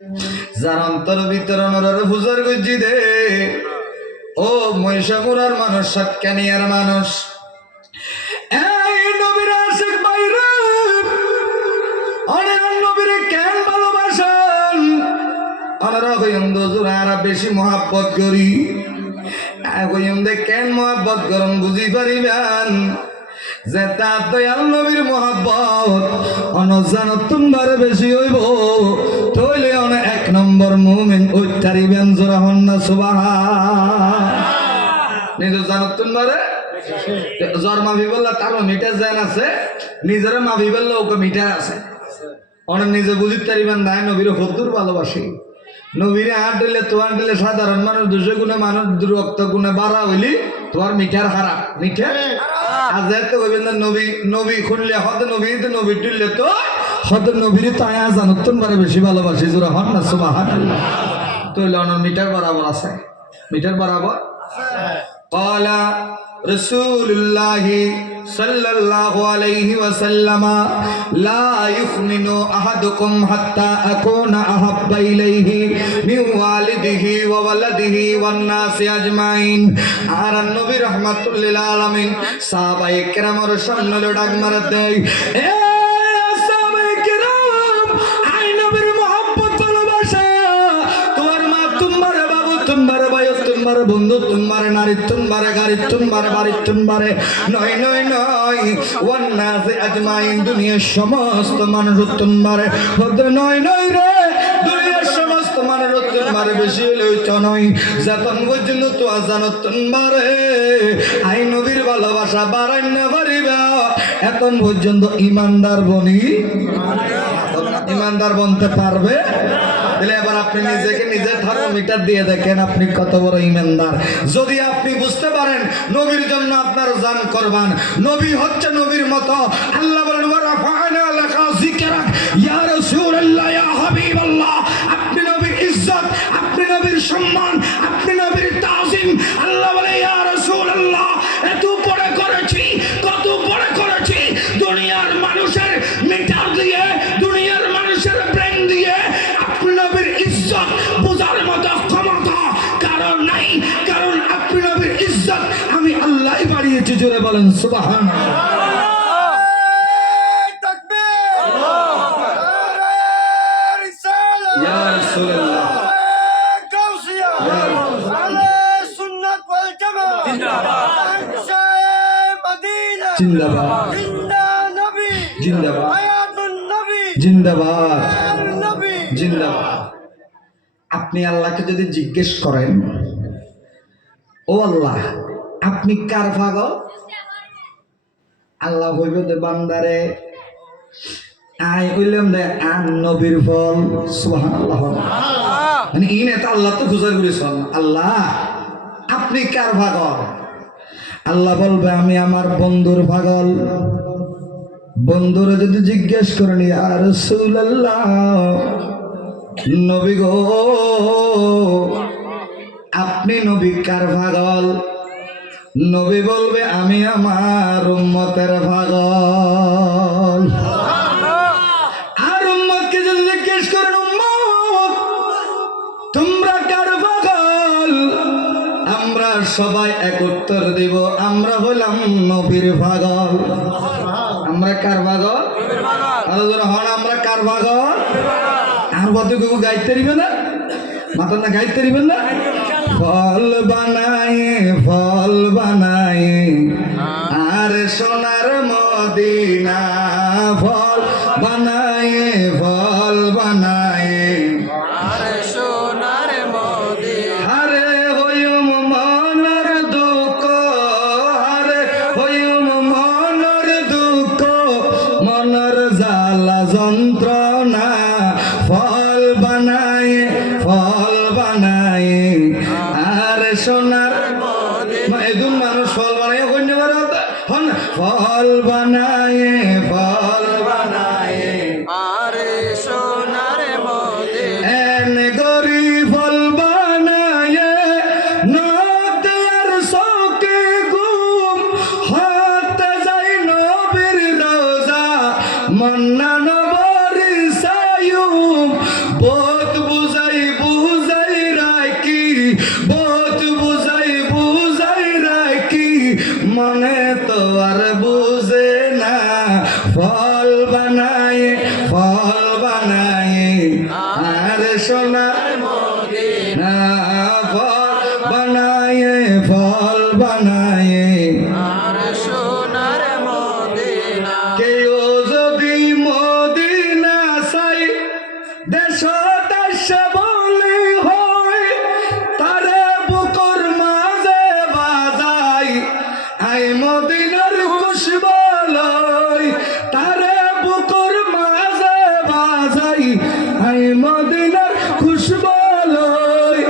যার অন্তর ভিতর নরের ফুজার গজি দে ও মহিষাপুরার মানুষ সাতকানিয়ার মানুষ এই নবীর আশিক বাইরে অনেক নবীরে কেন ভালোবাসেন আমরা হইন্দ জোড়া বেশি মহাব্বত করি হইন্দে কেন মহাব্বত করুন বুঝি পারিবেন যে তার দয়াল নবীর মহাব্বত অনজানত তোমার বেশি হইব তইলে অনেক এক নম্বর মুমিন উত্তারিবেন জোরা হন্না সুবহান নিজে জানত তোমারে জ্বর মাফি বললা তারও মিটার জান আছে নিজের মাফি বললে ওকে মিটার আছে অনেক নিজে বুঝিতে পারিবেন না নবীর হদ্দুর ভালোবাসি নবীরে হাত দিলে তোমার দিলে সাধারণ মানুষ 200 গুণে মানুষ রক্ত গুণে বাড়া হইলি তোমার মিঠার হারা মিঠার আর যেতে হইবেন না নবী নবী খুললে হদ নবী তো নবী টুললে তো হদ নবীর তাই জানো তোমার বেশি ভালোবাসি জোরা হন না সুবহানাল্লাহ তইলে অন মিটার বরাবর আছে মিটার বরাবর قال رسول الله صلى الله عليه وسلم لا يؤمن احدكم حتى اكون احب اليه من والده وولده والناس اجمعين আর নবী রাহমাতুল্লিল আলামিন সাহাবায়ে কেরামের সামনে ডাক মারা দেয় এ সাহাবায়ে কেরাম আই নবীর মহব্বত ভালোবাসা তোমার মা তোমার বাবু তোমার ভাই তোমার বন্ধু তোমার নারী তোমার গাড়ি তোমার বাড়ি তোমার নয় নয় নয় ওয়ান্নাস আজমাইন দুনিয়ার সমস্ত মানুষ তোমার হতে নয় নয় রে দুনিয়ার সমস্ত মানুষ তোমার বেশি হলেও তো নয় যতন পর্যন্ত তো জানো তোমার আই নবীর ভালোবাসা বাড়াই না পারিবা এখন পর্যন্ত ইমানদার বনি ইমানদার বনতে পারবে তাহলে এবার আপনি নিজেকে নিজের থার্মোমিটার দিয়ে দেখেন আপনি কত বড় ইমানদার যদি আপনি বুঝতে পারেন নবীর জন্য আপনার জান কুরবান নবী হচ্ছে নবীর মতো আল্লাহ বলেন ওয়া রাফা'না লাকা যিকরাক ইয়া রাসূলুল্লাহ ইয়া হাবিবাল্লাহ আপনি নবীর ইজ্জত আপনি নবীর সম্মান আপনি নবীর তাজিম আল্লাহ বলে ইয়া রাসূলুল্লাহ এত বড় করেছি কত বড় করেছি দুনিয়ার মানুষের মিটার দিয়ে দুনিয়ার মানুষের ব্রেন দিয়ে আপনি নবীর ইজ্জত বোঝার মতো ক্ষমতা কারণ নাই কারণ আপনি নবীর ইজ্জত আমি আল্লাহই বাড়িয়েছি জোরে বলেন সুবহানাল্লাহ ইয়া রাসূলুল্লাহ জিন্দাবাদ জিন্দাবাদ জিন্দাবাদ জিন্দাবাদ আপনি আল্লাহকে যদি জিজ্ঞেস করেন ও আল্লাহ আপনি কার পাগল আল্লাহ হইব দে বান্দারে আই কইলাম দে আন নবীর ফল সুবহানাল্লাহ মানে ইনে তো আল্লাহ তো খুঁজা করেছেন আল্লাহ আপনি কার পাগল আল্লাহ বলবে আমি আমার বন্ধুর পাগল বন্ধুরে যদি জিজ্ঞেস করেন ইয়া রাসূলুল্লাহ নবী গো আপনি নবী কার পাগল নবী বলবে আমি আমার উম্মতের পাগল আর উম্মতকে যদি জিজ্ঞেস করেন উম্মত তোমরা কার পাগল আমরা সবাই এক উত্তর দিব আমরা হলাম নবীর পাগল আমরা কার পাগল আর যারা হন আমরা কার পাগল আর বলতে কেউ গাইতে পারিবে না মাথা না গাইতে পারিবেন না ফল বানায় আর সোনার মদিনা ফল বানায় আর সোনার মদিনা আরে হইম মনের দুঃখ আরে হইম মনের দুঃখ মনের জ্বালা যন্ত্রণা ফল বানায় আর সোনার এদুন মানুষ ফল বানায় কইতে পারে ফল বানায় আরে সোনার মদিনা এন গরি ফল বানায় নদের সকে গুম হতে যায় নবীর রওজা মন্না নবর সায়ুম বহুত আর সোনার মদিনা ফল বানায়ে ফল বানায়ে আর সোনার মদিনা কেউ যদি মদিনা চাই দেশ দেশে বলি হয় তারে বুকুর মাঝে বাজাই আই মদিনার খুশবু লই তারে বুকুর মাঝে বাজাই আই মদিনার খুশবু লই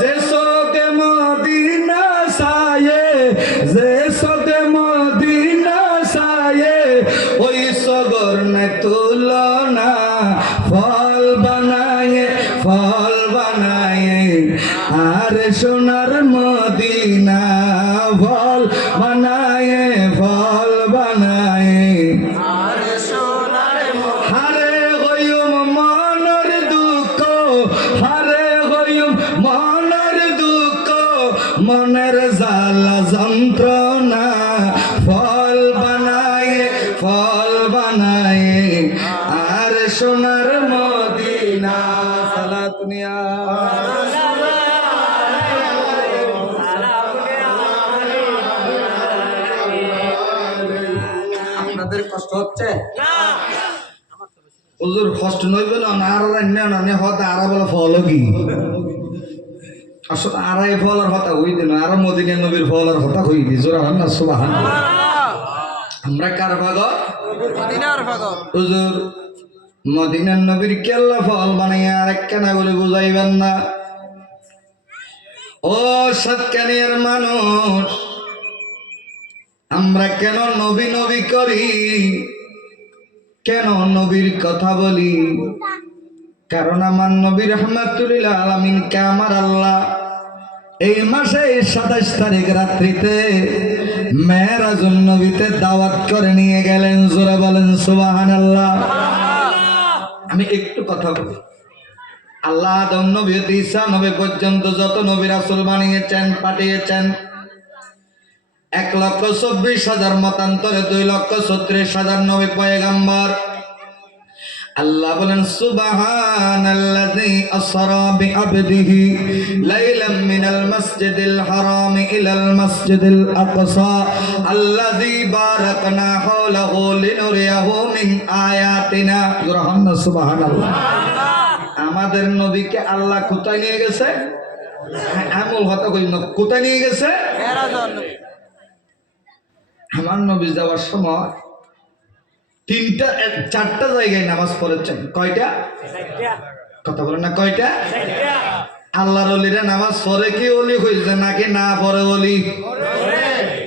যে সোকে মদিনা সায়ে যে সোকে মদিনা সায়ে ওই সগর না তুলনা ফল বানায়ে আর সোনার মদিনা ফল বানায়ে আর সোনার হারে হইম মনের দুঃখ হারে হইম মনের দুঃখ মনের জ্বালা যন্ত্রণা ফল বানায়ে আর সোনার মদিনা সালাত নিয়া আপনাদের কষ্ট হচ্ছে হুজুর কষ্ট নইবে না আর না হতে আর বলে ফল কি আসলে আড়াই ফলের হতা হই দিন আর মদিনা নবীর ফলের হতা হই দি জোরা না সুবহানাল্লাহ আমরা কার ভাগত মদিনার ভাগত হুজুর মদিনার নবীর কেল্লা ফল বানাইয়া আর একখানা করে বুঝাইবেন না ও সৎকানিয়ার মানুষ আমরা কেন নবী নবী করি কেন নবীর কথা বলি কারণ আমার নবী রাহমাতুল লিল আলামিন কে আমার আল্লাহ এই মাসে 27 তারিখ রাত্রিতে মেরাজুন নবীতে দাওয়াত করে নিয়ে গেলেন জোরে বলেন সুবহানাল্লাহ আমি একটু কথা বলি আল্লাহ আদম নবী হতে ঈসা নবী পর্যন্ত যত নবী রাসূল বানিয়েছেন পাঠিয়েছেন 1,24,000 মতান্তরে 2,36,000 নবী পয়গম্বর আল্লাহ বলেন সুবহানাল্লাযী আসরা বিআবদিহি লাইলাম মিনাল মাসজিদিল হারাম ইলাল মাসজিদিল আকসা আল্লাযী বারাকনা হাওলাহু লিনুরিয়াহু মিন আয়াতিনা সুবহানাল্লাহ আমাদের নবীকে আল্লাহ কোথায় নিয়ে গেছে আমল হতা কই কোথায় নিয়ে গেছে আমার নবী যাওয়ার সময় 4টা জায়গায় নামাজ পড়েছেন কয়টা কথা বলেন না কয়টা আল্লাহর ওলিরা নামাজ পড়ে কি ওলি হইছে নাকি না পড়ে ওলি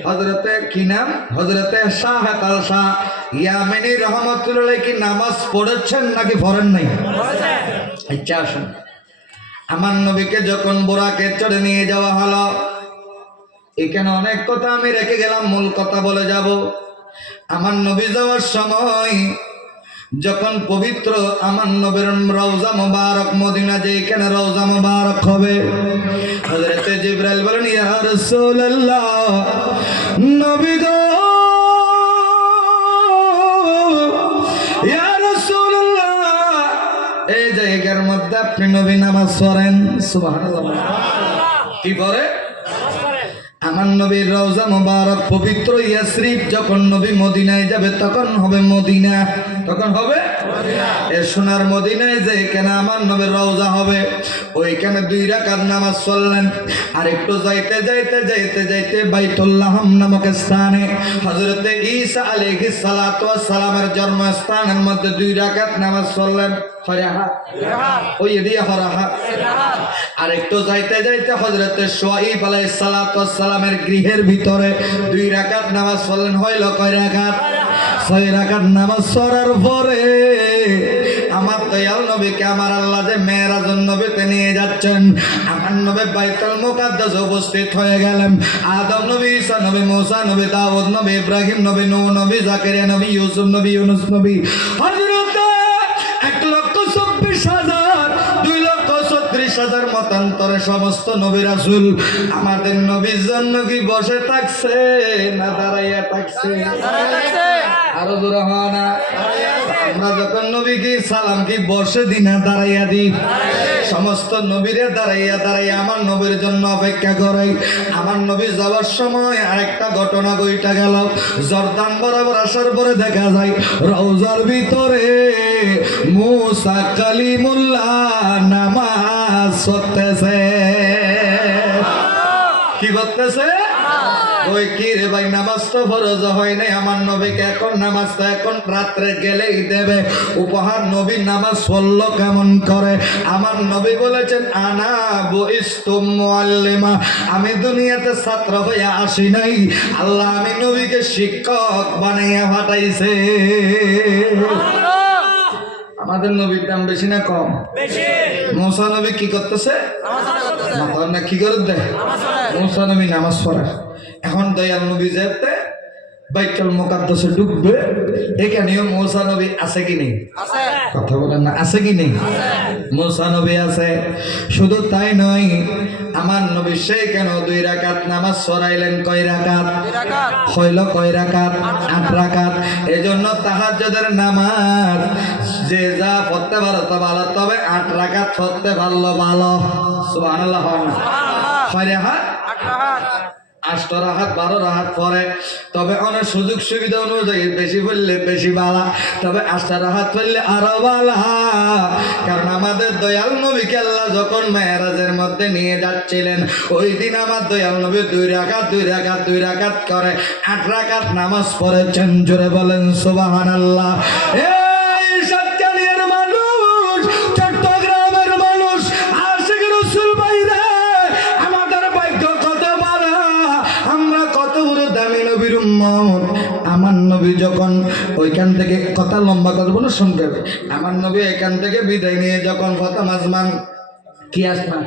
হযরতে কি নাম হযরতে শাহাত আল শাহ ইয়ামানি রাহমাতুল্লাহ কি নামাজ পড়েছেন নাকি পড়েন নাই আচ্ছা আসুন আমার নবীকে যখন বোরাকে চড়ে নিয়ে যাওয়া হলো এখানে অনেক কথা আমি রেখে গেলাম মূল কথা বলে যাব আমার নবী যাওয়ার সময় যখন পবিত্র আমার নবীর রওজা মুবারক মদিনা যেখানে রওজা মুবারক হবে হযরতে জিবরাইল বলেন ইয়া রাসূলুল্লাহ নবী গো ইয়া রাসূলুল্লাহ এই জায়গার মধ্যে আপনি নবী নামাজ পড়েন সুবহানাল্লাহ কি পড়ে আমার নবীর রওজা মুবারক পবিত্র ইয়াসরিব যখন নবী মদিনায় যাবে তখন হবে মদিনা তখন হবে এ সোনার মদিনায় যেখানে আমার নবীর রওজা হবে ওইখানে 2 রাকাত নামাজ পড়লেন আর একটু যাইতে বাইতুল্লাহ নামক স্থানে হযরতে ঈসা আলাইহিস সালাতু ওয়াস সালামের জন্মস্থানের মধ্যে 2 রাকাত নামাজ পড়লেন আর একটু যাইতে হযরতে শুআইব আলাইহিস সালাতু ওয়াস সালামের গৃহের ভিতরে 2 রাকাত নামাজ পড়লেন হইল কয় রাকাত 6 রাকাত নামাজ পড়ার পরে আমার দয়াল নবীকে আমার আল্লাহ যে মেরাজুন নবীতে নিয়ে যাচ্ছেন আমার নবী বাইতুল মুকাদ্দাসে উপস্থিত হয়ে গেলেন আদম নবী ঈসা নবী মুসা নবী দাউদ নবী ইব্রাহিম নবী নূহ নবী জাকারিয়া নবী ইউসুফ নবী ইউনুস নবী হযরত 1,24,000 2,36,000 মতান্তরে সমস্ত নবী রাসূল আমাদের নবীর জন্য কি বসে থাকছে না দাঁড়াইয়া থাকছে আরো জোরে হয় না আমরা যখন নবীকে সালাম কি বসে দিই না দাঁড়াইয়া দিই সমস্ত নবীরে দাঁড়াইয়া দাঁড়াইয়া আমার নবীর জন্য অপেক্ষা করে। আমার নবী যাওয়ার সময় আরেকটা ঘটনা ঘইটা গেল। জর্দান বরাবর আসার পরে দেখা যায় রওজার ভিতরে মুসা কালিমুল্লাহ নামাজ পড়তেছে। কি করতেছে? ওই কি রে ভাই, নামাজ তো ফরজ হয় নাই আমার নবীকে, এখন নামাজ তো এখন রাত্রে গেলেই দেবে। উপহার নবীর নামাজ পড়লো কেমন করে? আমার নবী বলেছেন আনা বুইস্তুম মুআল্লিমা, আমি দুনিয়াতে ছাত্র হয়ে আসি নাই, আল্লাহ আমি নবীকে শিক্ষক বানাইয়া পাঠাইছে। আমাদের নবীর দাম বেশি না কম? মুসা নবী কি করতেছে? মাথার না কি করে দেয়? মুসা নবী নামাজ পড়ে। এখন দয়াল নবী যেতে বাইতুল মুকাদ্দাসে ঢুকবে, এখানেও মুসা নবী আছে কি নেই? কথা বলেন না, আছে কি নেই? মুসা নবী আছে। শুধু তাই নয়, আমার নবী সেই কেন 2 রাকাত নামাজ পড়াইলেন। কয় রাকাত হইল? কয় রাকাত? 8 রাকাত। এজন্য তাহাজ্জুদের নামাজ যে যা পড়তে পারো তো ভালো, তবে 8 রাকাত পড়তে পারলো ভালো। সুবহানাল্লাহ। কয় রাকাত? 8 রাকাত 12 রাকাত পরে, তবে অনেক সুযোগ সুবিধা অনুযায়ী বেশি পড়লে বেশি বালা, তবে 8 রাকাত পড়লে আরো বালা। কারণ আমাদের দয়াল নবীকে আল্লাহ যখন মেরাজের মধ্যে নিয়ে যাচ্ছিলেন, ওই দিন আমার দয়াল নবী 2 রাকাত 2 রাকাত 2 রাকাত করে 8 রাকাত নামাজ পড়েছেন। জোরে বলেন সুবহানাল্লাহ। এই সাতকানিয়ার মানুষ, চট্টগ্রামের মানুষ, আশিক রাসূল ভাইরা, আমাদের ভাগ্য কত ভালো, আমরা কত বড় দামি নবীর উম্মত। আমার নবী যখন ওইখান থেকে, কথা লম্বা করবো না, শুনতে হবে। আমার নবী এখান থেকে বিদায় নিয়ে যখন ফতাম আসমান, কি আসমান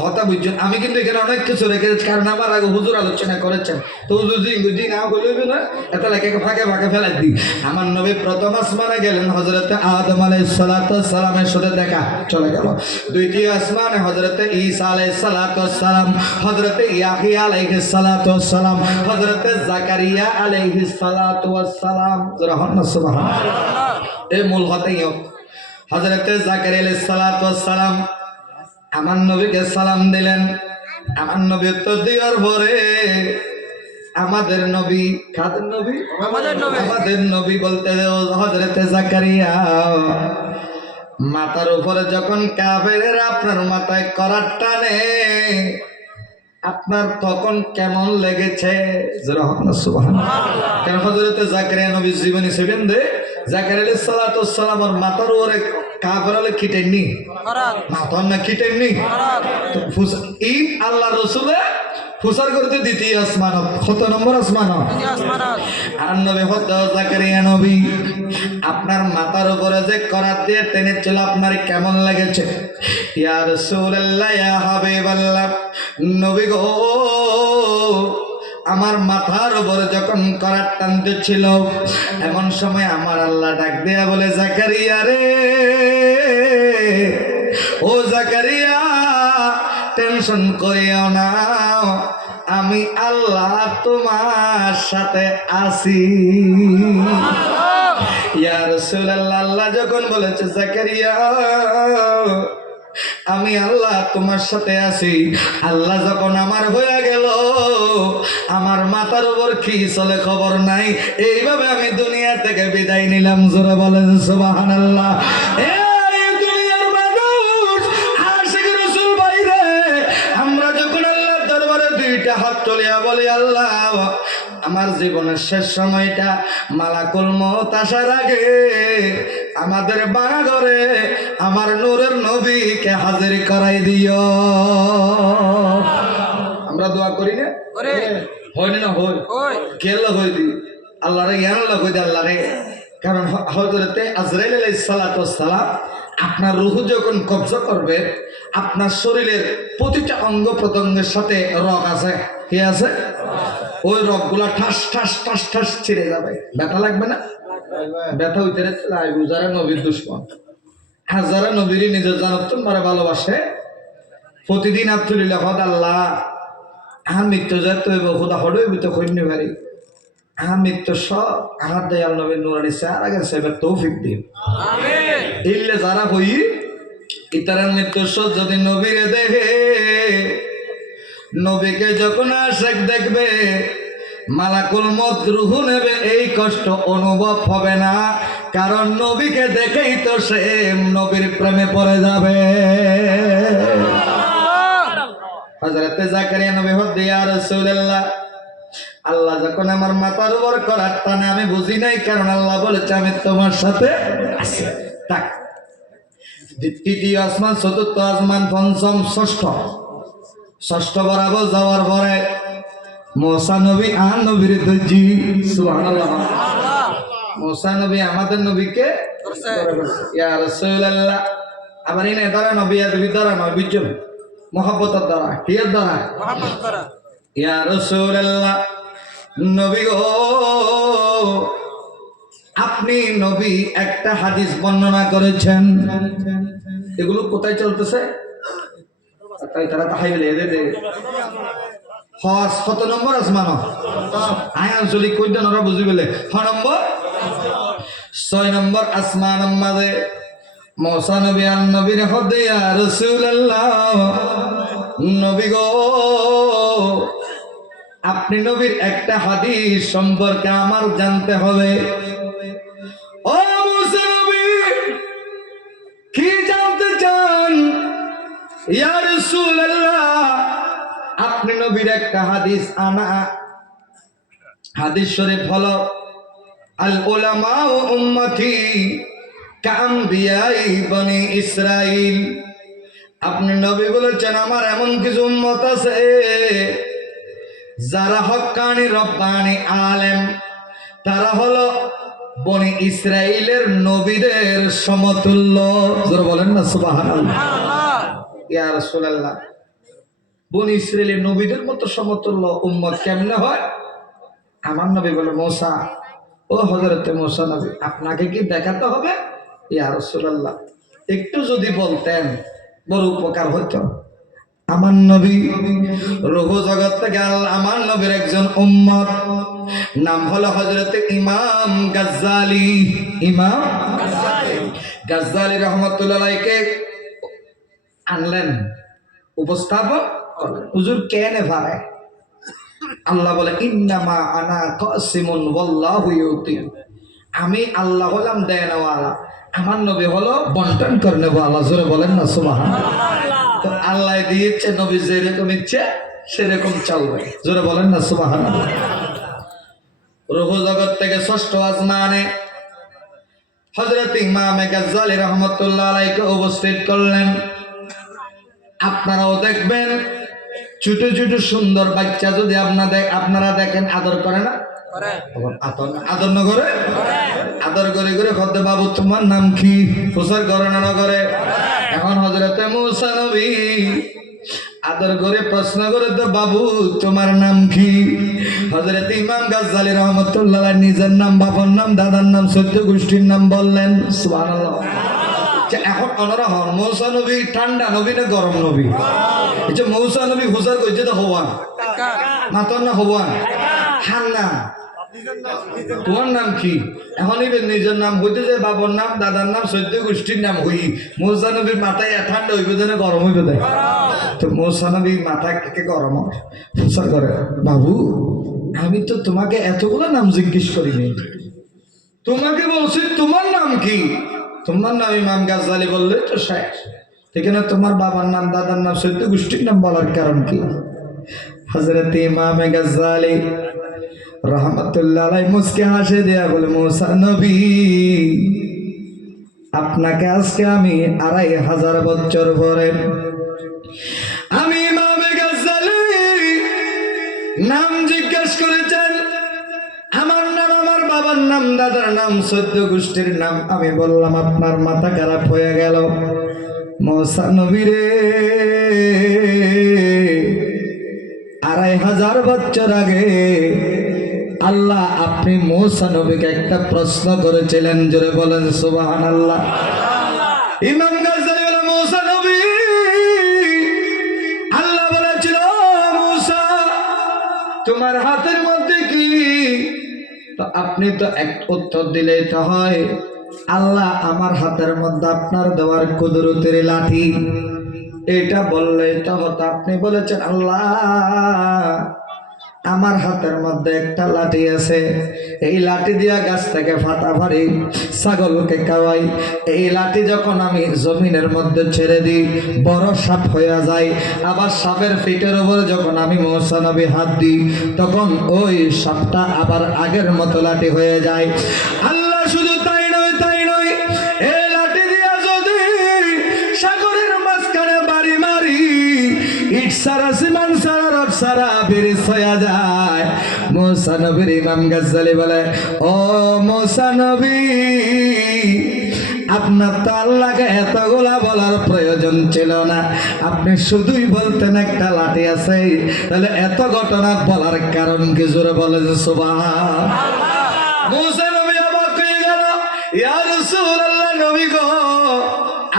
হতা বুঝছেন, আমি কিন্তু এখানে অনেক কিছু রেখেছি, কারণ আমার আগে হুজুর আলোচনা করেছেন, তো হুজুর জি না বলবে না, এত লেখে ফাঁকে ফাঁকে ফেলাই দিই। আমার নবী প্রথম আসমানে গেলেন, হযরতে আদম আলাইহিস সালাতু ওয়াস সালামের সাথে দেখা চলে গেল। দ্বিতীয় আসমানে হযরতে ঈসা আলাইহিস সালাতু ওয়াস সালাম, হযরতে ইয়াহইয়া আলাইহিস সালাতু ওয়াস সালাম, হযরতে জাকারিয়া আলাইহিস সালাতু ওয়াস সালাম। রাহমাতুল্লাহ সুবহানাল্লাহ। এই মূল হতেই হযরতে জাকারিয়া আলাইহিস সালাতু ওয়াস সালাম আমার নবীকে সালাম দিলেন। আমার নবী উত্তর দেওয়ার পরে আমাদের নবী, কাদের নবী? আমাদের নবী বলতে হযরতে জাকারিয়া, মাথার উপরে যখন কাফেরেরা আপনার মাথায় করার টানে, আপনার তখন কেমন লেগেছে? সুবহানাল্লাহ। কারণ হযরতে জাকারিয়া নবী জীবনী ছিলেন দে, জাকারিয়া আলাইহিস সালাতু ওয়াস সালামের মাথার উপরে কাফেরলে খিটেননি, মাথার না খিটেননি। ঈদ আল্লাহ রসুলে ফুসার করতে দ্বিতীয় আসমান, কত নম্বর আসমান? আর নবী হযরত জাকারিয়া নবী, আপনার মাথার উপরে যে করাত দিয়ে টেনেছিল, আপনার কেমন লেগেছে? ইয়া রাসূলুল্লাহ, ইয়া হাবিবাল্লাহ, নবী গো, আমার মাথার উপরে যখন করাত টানতেছিল, এমন সময় আমার আল্লাহ ডাক দিয়া বলে, জাকারিয়া রে, ও জাকারিয়া, টেনশন করিও না, আমি আল্লাহ তোমার সাথে আছি। ইয়া রাসূলুল্লাহ, আল্লাহ যখন বলেছে জাকারিয়া আমি আল্লাহ তোমার সাথে আছি, আল্লাহ যখন আমার হয়ে গেল, আমার মাথার উপর কি চলে খবর নাই, এইভাবে আমি দুনিয়া থেকে বিদায় নিলাম। জোরে বলেন সুবহানাল্লাহ। এই দুনিয়ার মানুষ, আশিক রাসূল ভাইরে, আমরা যখন আল্লাহর দরবারে 2টা হাত তুলিয়া বলি, আল্লাহ আমার জীবনের শেষ সময়টা মালাকুল মউত আসার আগে আমাদের বাঙা ঘরে আমার নূরের নবীকে হাজির করাই দিও। আমরা দোয়া করি না? হয় না? হয়। কেলা হই দি আল্লাহরে, ইয়ার আল্লাহ হই দি আল্লাহরে। কারণ হযরতে আজরাইল আলাইহিস সালাতু ওয়াস সালাম আপনার রূহ যখন কবজা করবে, আপনার শরীরের প্রতিটা অঙ্গ প্রত্যঙ্গের সাথে রগ আছে, কি আছে? ওই রগগুলা ঠাস ঠাস ঠাস ঠাস ছিঁড়ে যাবে। ব্যথা লাগবে না? ব্যথা হইতে লাগবে। যারা নবীর দুশ্মন, যারা নবীরই নিজের জানতন মারে ভালোবাসে, প্রতিদিন আব্দুলিল্লাহ হদ আল্লাহ মৃত্যু যেতে হইব, খুদা হড়ে তো কইনি ভারি, মৃত্যু সব আমার দয়াল নবীর নুরানি চেহারা গেছে, এবার তৌফিক দিন। ইল্লে যারা হই ইতারার মৃত্যু যদি নবীরে দেখে, নবীকে যখন আশেক দেখবে, মালাকুল মউত রূহ নেবে, এই কষ্ট অনুভব হবে না, কারণ নবীকে দেখেই তো সে নবীর প্রেমে পড়ে যাবে। হযরতে জাকারিয়া নবী বলতে, ইয়া রাসূলুল্লাহ, আল্লাহ যখন আমার মাথার উপর করার টানে আমি বুঝি নাই, কারণ আল্লাহ বলেছে আমি তোমার সাথে আছি। তাক তৃতীয় আসমান, চতুর্থ আসমান, পঞ্চম, ষষ্ঠ বরাবর যাওয়ার পরে মুসা নবী আর নবীর দজি, সুবহানাল্লাহ, মুসা নবী আমাদের নবীকে ইয়া রাসূলুল্লাহ, আবার ইনে দ্বারা নবী আদবি দ্বারা নবী জন মহব্বতের দ্বারা, কিয়ের দ্বারা, ইয়া রাসূলুল্লাহ, নবী গো, আপনি নবী একটা হাদিস বর্ণনা করেছেন, এগুলো কোথায় চলতেছে? তাই তারা তাহাই বলে দে হজ কত নম্বর আসমান আয় আঞ্চলিক কইতেন ওরা বুঝি বলে ছ নম্বর 6 নম্বর আসমান মাঝে মুসা নবী আর নবীর হদে ইয়া রাসূলুল্লাহ, নবী গো, আপনি নবীর একটা হাদিস সম্পর্কে আমার জানতে হবে। ও মুসা নবী, কি জানতে চান? ইয়া রাসূলুল্লাহ, আপনি নবীর একটা হাদিস আনা। হাদিস শরীফ হলো আল উলামা ও উম্মতি কাআমবিয়াই বনি ইসরাইল। আপনি নবী বলেছেন আমার এমন কিছু উম্মত আছে যারা হক্কানি রব্বানি আলেম, তারা হলো বনি ইসরাইলের নবীদের সমতুল্য। যারা বলেন না সুবহানাল্লাহ। ইয়া রাসূলুল্লাহ, বনি ইসরাইলের নবীদের মতো সমতুল্য উম্মত কেমনে হয়? আমার নবী বলে, মুসা, ও হযরতে মুসা নবী, আপনাকে কি দেখাতে হবে? ইয়া রাসূলুল্লাহ, একটু যদি বলতেন বড় উপকার হতো। আমার নবী রূহ জগৎ থেকে আমার নবীর একজন উম্মত, নাম হলো হযরতে ইমাম গাজ্জালি। ইমাম গাজ্জালি রাহমাতুল্লাহ আলাইহিকে আনলেন, উপস্থাপন করলেন। হুজুর কেন পারে? আল্লাহ বলে, ইন্নামা আনা কাসিমুন ওয়াল্লাহু ইউতি, আমি আল্লাহ হলাম দেনওয়ালা, আমার নবী হলো বন্টন করনেওয়ালা। জোরে বলেন না সুবহানাল্লাহ। তো আল্লাহ দিয়েছে, নবী যেরকম ইচ্ছে সেরকম চলবে। জোরে বলেন না সুবহানাল্লাহ। রূহ জগৎ থেকে ষষ্ঠ আসমানে হযরত ইমাম গাজ্জালি রাহমাতুল্লাহ আলাইহিকে উপস্থিত করলেন। আপনারাও দেখবেন ছোট ছোট সুন্দর বাচ্চা যদি আপনারা দেখেন, আদর করে না? আদর না করে? আদর করে করে খদ্দে, বাবু তোমার নাম কি? প্রচার করে না করে? এখন হযরতে মুসা নবী আদর করে প্রশ্ন করে, তো বাবু তোমার নাম কি? হযরত ইমাম গাজ্জালি রাহমাতুল্লাহ আলাইহি নিজের নাম, বাবার নাম, দাদার নাম, 14 গোষ্ঠীর নাম বললেন। সুবহানাল্লাহ। এখন ওনারা হন মুসা নবী ঠান্ডা নবী না গরম নবী? আচ্ছা, মুসা নবী হুসার কইছে তো হওয়ান মাতন না হওয়ান হান্না, তোমার নাম কি? এখন নিজের নাম হইতে যে বাবার নাম, দাদার নাম, 14 গোষ্ঠীর নাম হই। মুসা নবীর মাথায় ঠান্ডা হইবে যেন গরম হইবে দেয়। তো মুসা নবীর মাথা কে গরম হুসার করে, বাবু আমি তো তোমাকে এতগুলো নাম জিজ্ঞেস করিনি, তোমাকে বলছি তোমার নাম কি? তোমার নাম ইমাম গাজ্জালি বললে তো শেষ। এখানে তোমার বাবার নাম, দাদার নাম, 14 গোষ্ঠীর নাম বলার কারণ কি? হযরত ইমাম গাজ্জালি রাহমাতুল্লাহ আলাইহি মুস্কে হাসে দেয়া বলে, মুসা নবী, আপনাকে আজকে আমি 2500 বছর পরে আমি ইমাম গাজ্জালি নাম জিজ্ঞেস করেছেন, আমার নাম, আমার বাবার নাম, দাদার নাম, 14 গোষ্ঠীর নাম। আমি বললাম আপনার মাথা খারাপ হয়ে গেল। মুসা নবী রে, 2500 বছর আগে আল্লাহ আপনি মুসা নবীকে একটা প্রশ্ন করেছিলেন। জোরে বলেন সুবহানাল্লাহ। ইমাম গাজ্জালি বলে, মুসা নবী, আল্লাহ বলেছিল মুসা তোমার হাতের মধ্যে কি? তো আপনি তো এক উত্তর দিলেই তো হয়। আল্লাহ আমার হাতের মধ্যে আপনার দেওয়ার কুদরতের লাঠি, এটা বললে তো হতো। আপনি বলেছেন আল্লাহ আমার হাতের মধ্যে একটা লাঠি আছে, এই লাঠি দিয়া গাছ থেকে ফাটা ফাড়ি ছাগলকে খাওয়াই। এই লাঠি যখন আমি জমিনের মধ্যে ছেড়ে দিই বড় সাপ হয়ে যায়। আবার সাপের ফিটের উপর যখন আমি মূসা নবী হাত দিই তখন ওই সাপটা আবার আগের মতো লাঠি হয়ে যায়। আল্লাহ শুধু তাই নয়, তাই নয়, এই লাঠি দিয়া যদি সাগরের মাঝখানে বাড়ি মারি, ইট সারা সিমান সারা রব সারা বিরিজ হয়ে যায়। মূসা নবীর ইমাম গাজ্জালি বলে, ও মূসা নবী, আপনার তো আল্লাহকে এতগুলা বলার প্রয়োজন ছিল না, আপনি শুধুই বলতেন একটা লাঠি আছে। তাহলে এত ঘটনা বলার কারণ কি? জোরে বলে যে সুবহানাল্লাহ। মূসা নবী অবাক হয়ে গেল, ইয়া রাসূলুল্লাহ, নবী গো,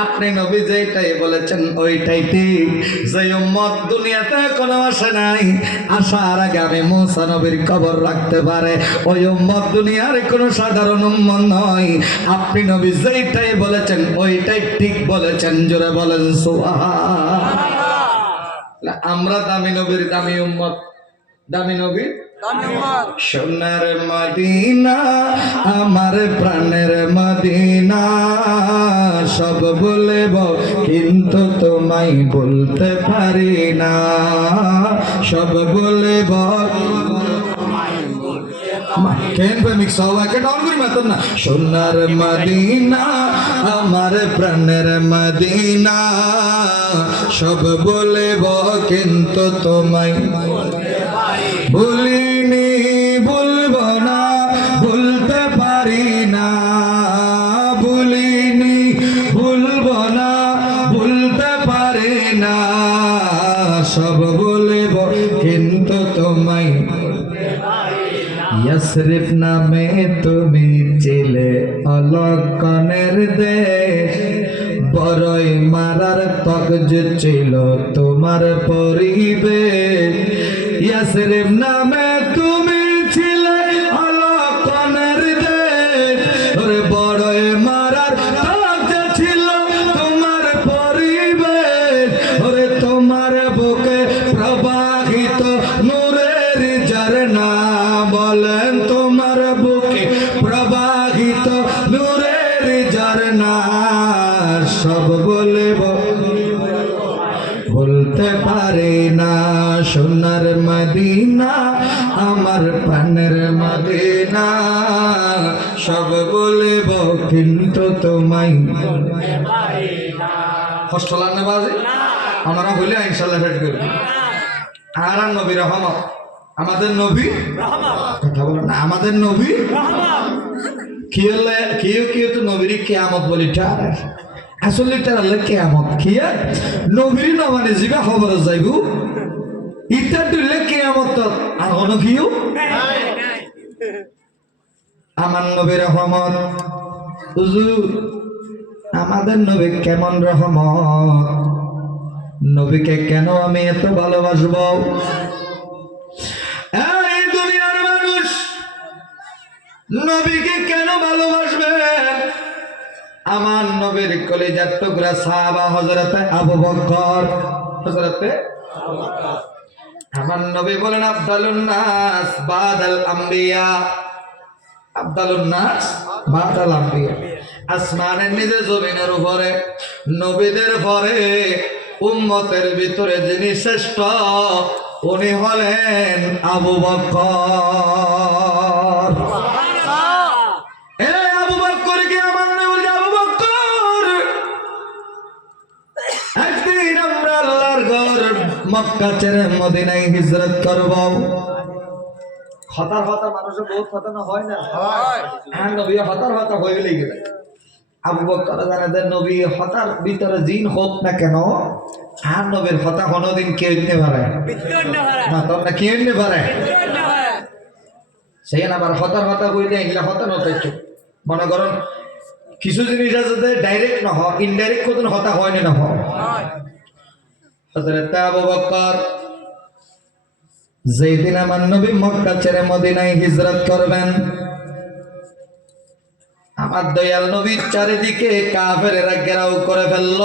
আপনি নবী যেটাই বলেছেন ওইটাই ঠিক। যে উম্মত দুনিয়াতে কোনো আসে নাই, আসার আগে আমি মূসা নবীর কবর রাখতে পারে, ওই উম্মত দুনিয়ার কোনো সাধারণ উম্মত নয়। আপনি নবী যেটাই বলেছেন ওইটাই ঠিক বলেছেন। জোরে বলেন সুবহানাল্লাহ। আমরা দামি নবীর দামি উম্মত, দামি নবীর সোনার মদিনা, আমার প্রাণের মদিনা, সব বলব কিন্তু তোমায় বলতে পারি না, সব বলব সোনার মদিনা, আমার প্রাণের মদিনা, সব বলব কিন্তু তোমায় ভুলিনি, বলবো না, বলতে পারি না, ভুলিনি, বলবো না, বলতে পারি না, সব বলব কিন্তু তোমায়। ইয়াসরিফ নামে তুমি ছিলে অলক্ষণের দেশ, বড়ই মারার তকজ ছিল তোমার পরিবেশ। ইয়াসরিফ নামে তুমি ছিলে অলক্ষণের দেশ, ওরে বড়ই মারার তকজ ছিল তোমার পরিবেশ। ওরে তোমার বুকে প্রবাহিত নূরের ঝরনা, বলেন তোমার বুকে প্রবাহিত নূরের ঝরনা, সব বলব বলতে পারে না। সোনার মদিনা, আমার প্রাণের মদিনা, সব বলব কিন্তু তোমায় হস্তলার না বাজে আমরা বলে ইনশাআল্লাহ ফেট করব। আর নবী রহমত, আমাদের নবী কথা বলো না, আমাদের নবী কি হলে কেউ কেউ তো নবীর কিয়ামত বলি টার, আসলে টার হলে কিয়ামত খিয়া নবীর না মানে জিবা খবর যাইগু ইটা তুললে কিয়ামত আর কোন কিউ। আমার নবীর রহমত, হুজুর আমাদের নবী কেমন রহমত, নবীকে কেন আমি এত ভালোবাসবো? এই দুনিয়ার মানুষ নবীকে কেন ভালোবাসবে? আমার নবীর কলিজার টুকরা সাহাবা হযরতে আবু বকর, হযরতে আমার নবী বলেন আফদালুন নাস বাদাল আম্বিয়া, আফদালুন নাস বাদাল আম্বিয়া। আসমানের নিচে জমিনের উপরে নবীদের পরে উম্মতের ভিতরে যিনি শ্রেষ্ঠ উনি হলেন আবু বকর। এই আবু বকর কি আমার নবী বলে আবু বকর, একদিন আমরা আল্লাহর ঘর মক্কা ছেড়ে মদিনায় হিজরত করব। হতার হতা মানুষের বহুত হতা না হয় না, হ্যাঁ নবী হতার হতা হয়ে গেলে আবু বকর জানাদের নবী হতার ভিতরে জিন হোক না কেন, আর নবীর হতা কোনোদিন কেউ নিতে পারে না, তোমরা কেউ নিতে পারে সেই আবার হতার হতা বইলে এগুলা হতা নতাইছ। মনে করেন কিছু জিনিস আছে ডাইরেক্ট না হয়, ইনডাইরেক্ট কোন হতা হয় না হয়। হযরত আবু বকর যেদিন আমার নবী মক্কা ছেড়ে মদিনায় হিজরত করবেন, আমার দয়াল নবীর চারিদিকে কাফেরেরা ঘেরাও করে ফেলল।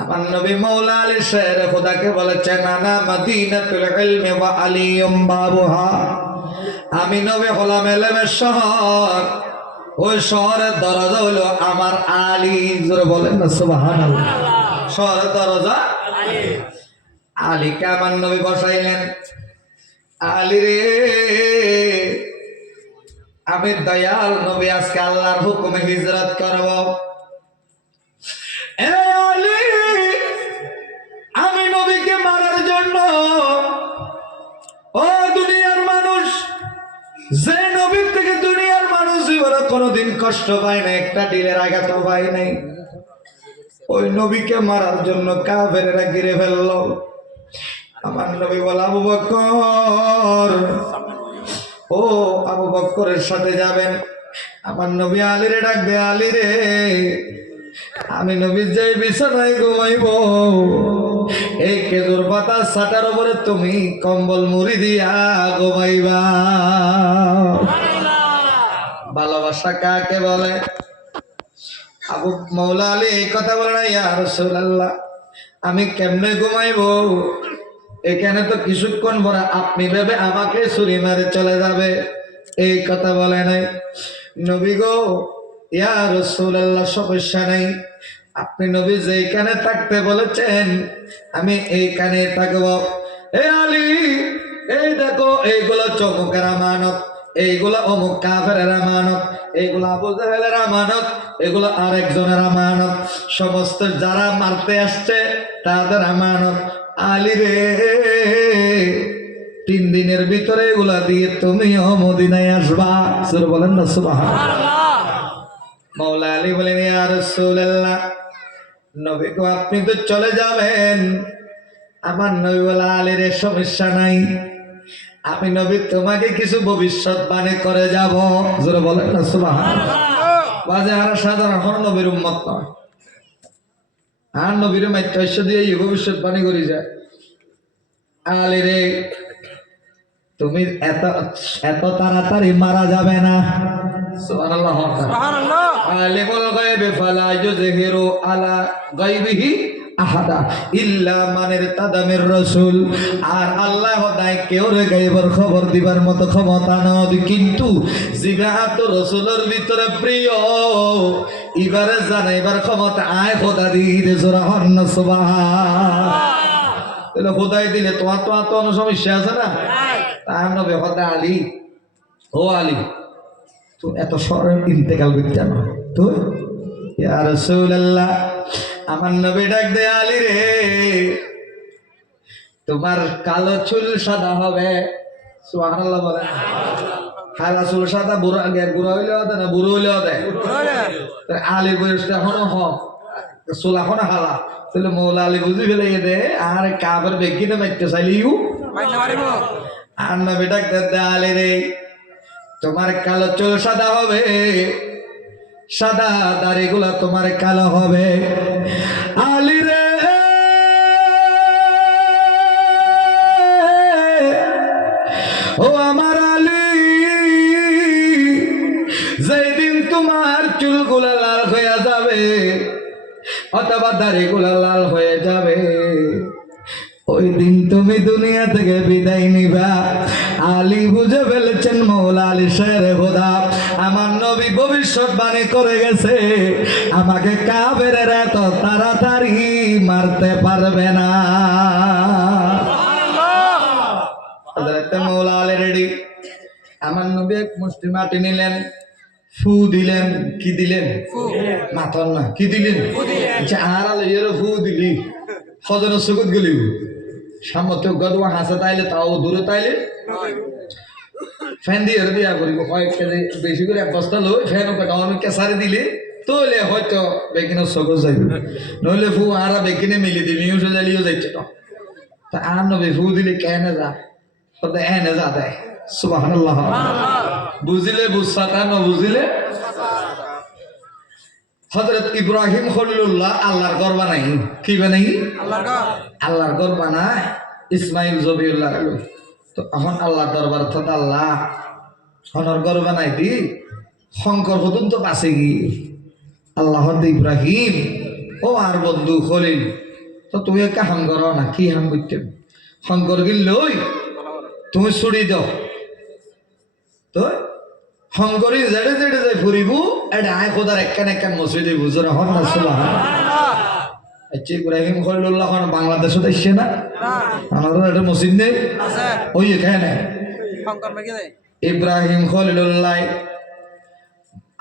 আমার নবী মৌলা আলী শের খোদাকে বলেছেন, আনা মাদিনাতুল ইলমি ওয়া আলিয়ুম বাবুহা, আমি নবী হলাম ইলমের শহর, ওই শহরের দরজা হলো আমার আলী। জোরে বলেন না সুবহানাল্লাহ। শহরের দরজা আলীকে আমার নবী বসাইলেন। আলী রে, আমি দয়াল নবী আজকে আল্লাহর হুকুমে হিজরত করব। এ আলী, আমি নবীকে মারার জন্য, ও দুনিয়ার মানুষ, যে নবীর থেকে দুনিয়ার মানুষ জীবনে কোনোদিন কষ্ট পায় না, একটা ঢিলের আঘাত পায় নাই, ওই নবীকে মারার জন্য কাফেরেরা ঘিরে ফেলল। আমার নবী বলে, আবু বকর, ও আবু বকরের সাথে যাবেন। আমার নবী আলীরে ডাক দে, আলী রে, আমি নবী যে বিছানায় ঘুমাইব, এই খেজুর পাতা ছাটার উপরে তুমি কম্বল মুড়ি দিয়া ঘুমাইবা। ভালোবাসা কাকে বলে? আবু মৌলা আলী এই কথা বলে না, ইয়া রাসূলুল্লাহ, আমি কেমনে ঘুমাইব? এখানে তো কিছুক্ষণ পরে আপনি ভেবে আমাকে ছুরি মারে চলে যাবে, এই কথা বলে নাই। নবী গো, ইয়া রাসূলুল্লাহ, সমস্যা নেই, আপনি নবী যেখানে থাকতে বলেছেন আমি এইখানে থাকবো। এ আলী, এই দেখো, এইগুলো চমকের আমানত, এইগুলো অমুক কাফেরের আমানত, এইগুলো আবু জাহেলের আমানত, এগুলো আরেকজনের আমানত, সমস্ত যারা মারতে আসছে তাদের আমানত। আলী রে, 3 দিনের ভিতরে এগুলা দিয়ে তুমিও মদিনায় আসবা। সুবহানাল্লাহ বলেন না সুবহানাল্লাহ। মাওলা আলী বলেন, ইয়া রাসূলুল্লাহ, নবী গো, আপনি তো চলে যাবেন। আমার নবী বলে, আলী রে, সমস্যা নাই, আমি নবী তোমাকে কিছু ভবিষ্যৎবাণী করে যাব। জোরে বলেন না সুবহানাল্লাহ। বাজে আর সাধারণ হন নবীর উম্মত নয়, আর নবীর মাইত্য দিয়ে এই ভবিষ্যৎবাণী করি যায়। আলী রে, তুমি এত এত তাড়াতাড়ি মারা যাবে না। সুবহানাল্লাহ। সুবহানাল্লাহ। আলিমুল গায়বি ফালা ইউযহিরু আলা গায়বিহি আহাদা ইল্লা মান ইরতাদা মির রাসূল। আর আল্লাহ নাই কেউ রে গায়বের খবর দিবার মতো ক্ষমতা নয়, কিন্তু জিবাত রাসূলের ভিতরে প্রিয় ইবারে জানাইবার ক্ষমতা আয় খোদা দিয়ে জোরাহান সুবহান। তাহলে খোদাই দিলে তোমার তো কোনো সমস্যা আছে না? তার নবী খোদা আলী, ও আলী, তো এত সরল ইন্তেকাল করতে না তো। ইয়া রাসূলুল্লাহ, আমার নবী ডাক দে, আলী রে, তোমার কালো চুল সাদা হবে। সুবহানাল্লাহ বলে। কালো চুল সাদা, বুড়া বুড়া হইলেও দেয় না, বুড়ো হইলেও দেয়। আলীর বয়সটা এখনো হোক, চুল এখনো হালা, তাহলে মৌলা আলী বুঝি ফেলে দে, আর কাবের বেগিনে মারতে চাইলিও আর নবী ডাক দে, আলী রে, তোমার কালো চুল সাদা হবে, সাদা দাড়িগুলা তোমার কালো হবে। আলী রে, ও আমার আলী, যেদিন তোমার চুলগুলা লাল হয়ে যাবে অথবা দাড়িগুলা লাল হয়ে যাবে, ওই দিন তুমি দুনিয়া থেকে বিদায় নিবা। আলী বুঝে ফেলেছেন মৌলা আলী শের খোদা, আমার নবী ভবিষ্যৎবাণী করে গেছে, আমাকে কাফেরেরা এত তাড়াতাড়ি মারতে পারবে না। মৌলা আলী রেডি। আমার নবী এক মুষ্টি মাটি নিলেন, ফু দিলেন। কি দিলেন? মাথর না, কি দিলেন? আচ্ছা, আর আলো ফু দিলি হজনের সুগত গেলি সামর্থ্য গদুয়া হাসা তাইলে, তাও দূরে তাইলে ফ্যান দিয়ে দিয়া করিব কয়েক কেজি বেশি করে, এক বস্তা লই ফ্যান অনেককে সারি দিলে তোলে হয়তো বেকিনে সগজ যাইব, নইলে ফু আর বেকিনে মিলি দিলি জ্বালিও যাইছে তো। তা আর নবী ফু দিলে কেনে যা, এনে যা দেয়। সুবহানাল্লাহ। বুঝিলে বুঝছা, তা ন বুঝিলে। হযরত ইব্রাহিম খলিলুল্লাহ আল্লাহর ঘর বানাই, কি বানাই? আল্লাহর ঘর বানায় ইসমাইল জবিউল্লাহ। তো এখন আল্লাহ দরবার তো আল্লাহ হনর ঘর বানাই দি, শঙ্কর হতুন তো পাশে গিয়ে আল্লাহর ইব্রাহিম ও আর বন্ধু খলিল তো তুমি একটা হাম করো না কি হাম করতে শঙ্কর গিল ওই তুমি ছুড়ি দাও তো শঙ্করী জেড়ে জেড়ে যাই ফুরিব এটা আয় খোদার একখান একখান মসজিদে বুঝরে হন না সুবাহ আচ্ছা ইব্রাহিম খলিলুল্লাহ এখন বাংলাদেশত আসছে না আমারও একটা মসজিদ নেই আছে ওই এখানে শঙ্কর মেঘে দেয় ইব্রাহিম খলিলুল্লাহ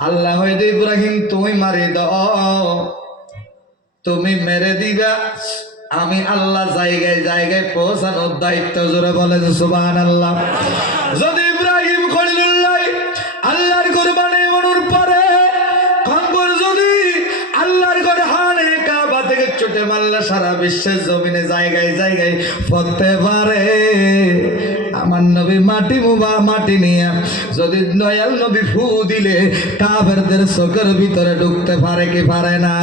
আল্লাহ হয়তো ইব্রাহিম তুমি মারি দাও তুমি মেরে দিবা আমি আল্লাহ জায়গায় জায়গায় পৌঁছানোর দায়িত্ব জোরে বলেন সুবহানাল্লাহ যদি ইব্রাহিম খলিলুল্লাহ আল্লাহর কুরবানি মনুর পরে খঙ্কর যদি আল্লাহর ঘর হানে কাবা থেকে ছুটে মারলে সারা বিশ্বের জমিনে জায়গায় জায়গায় পড়তে পারে আমার নবী মাটি নিয়ে যদি দয়াল নবী ফু দিলে কাফেরদের চোখের ভিতরে ঢুকতে পারে কি পারে না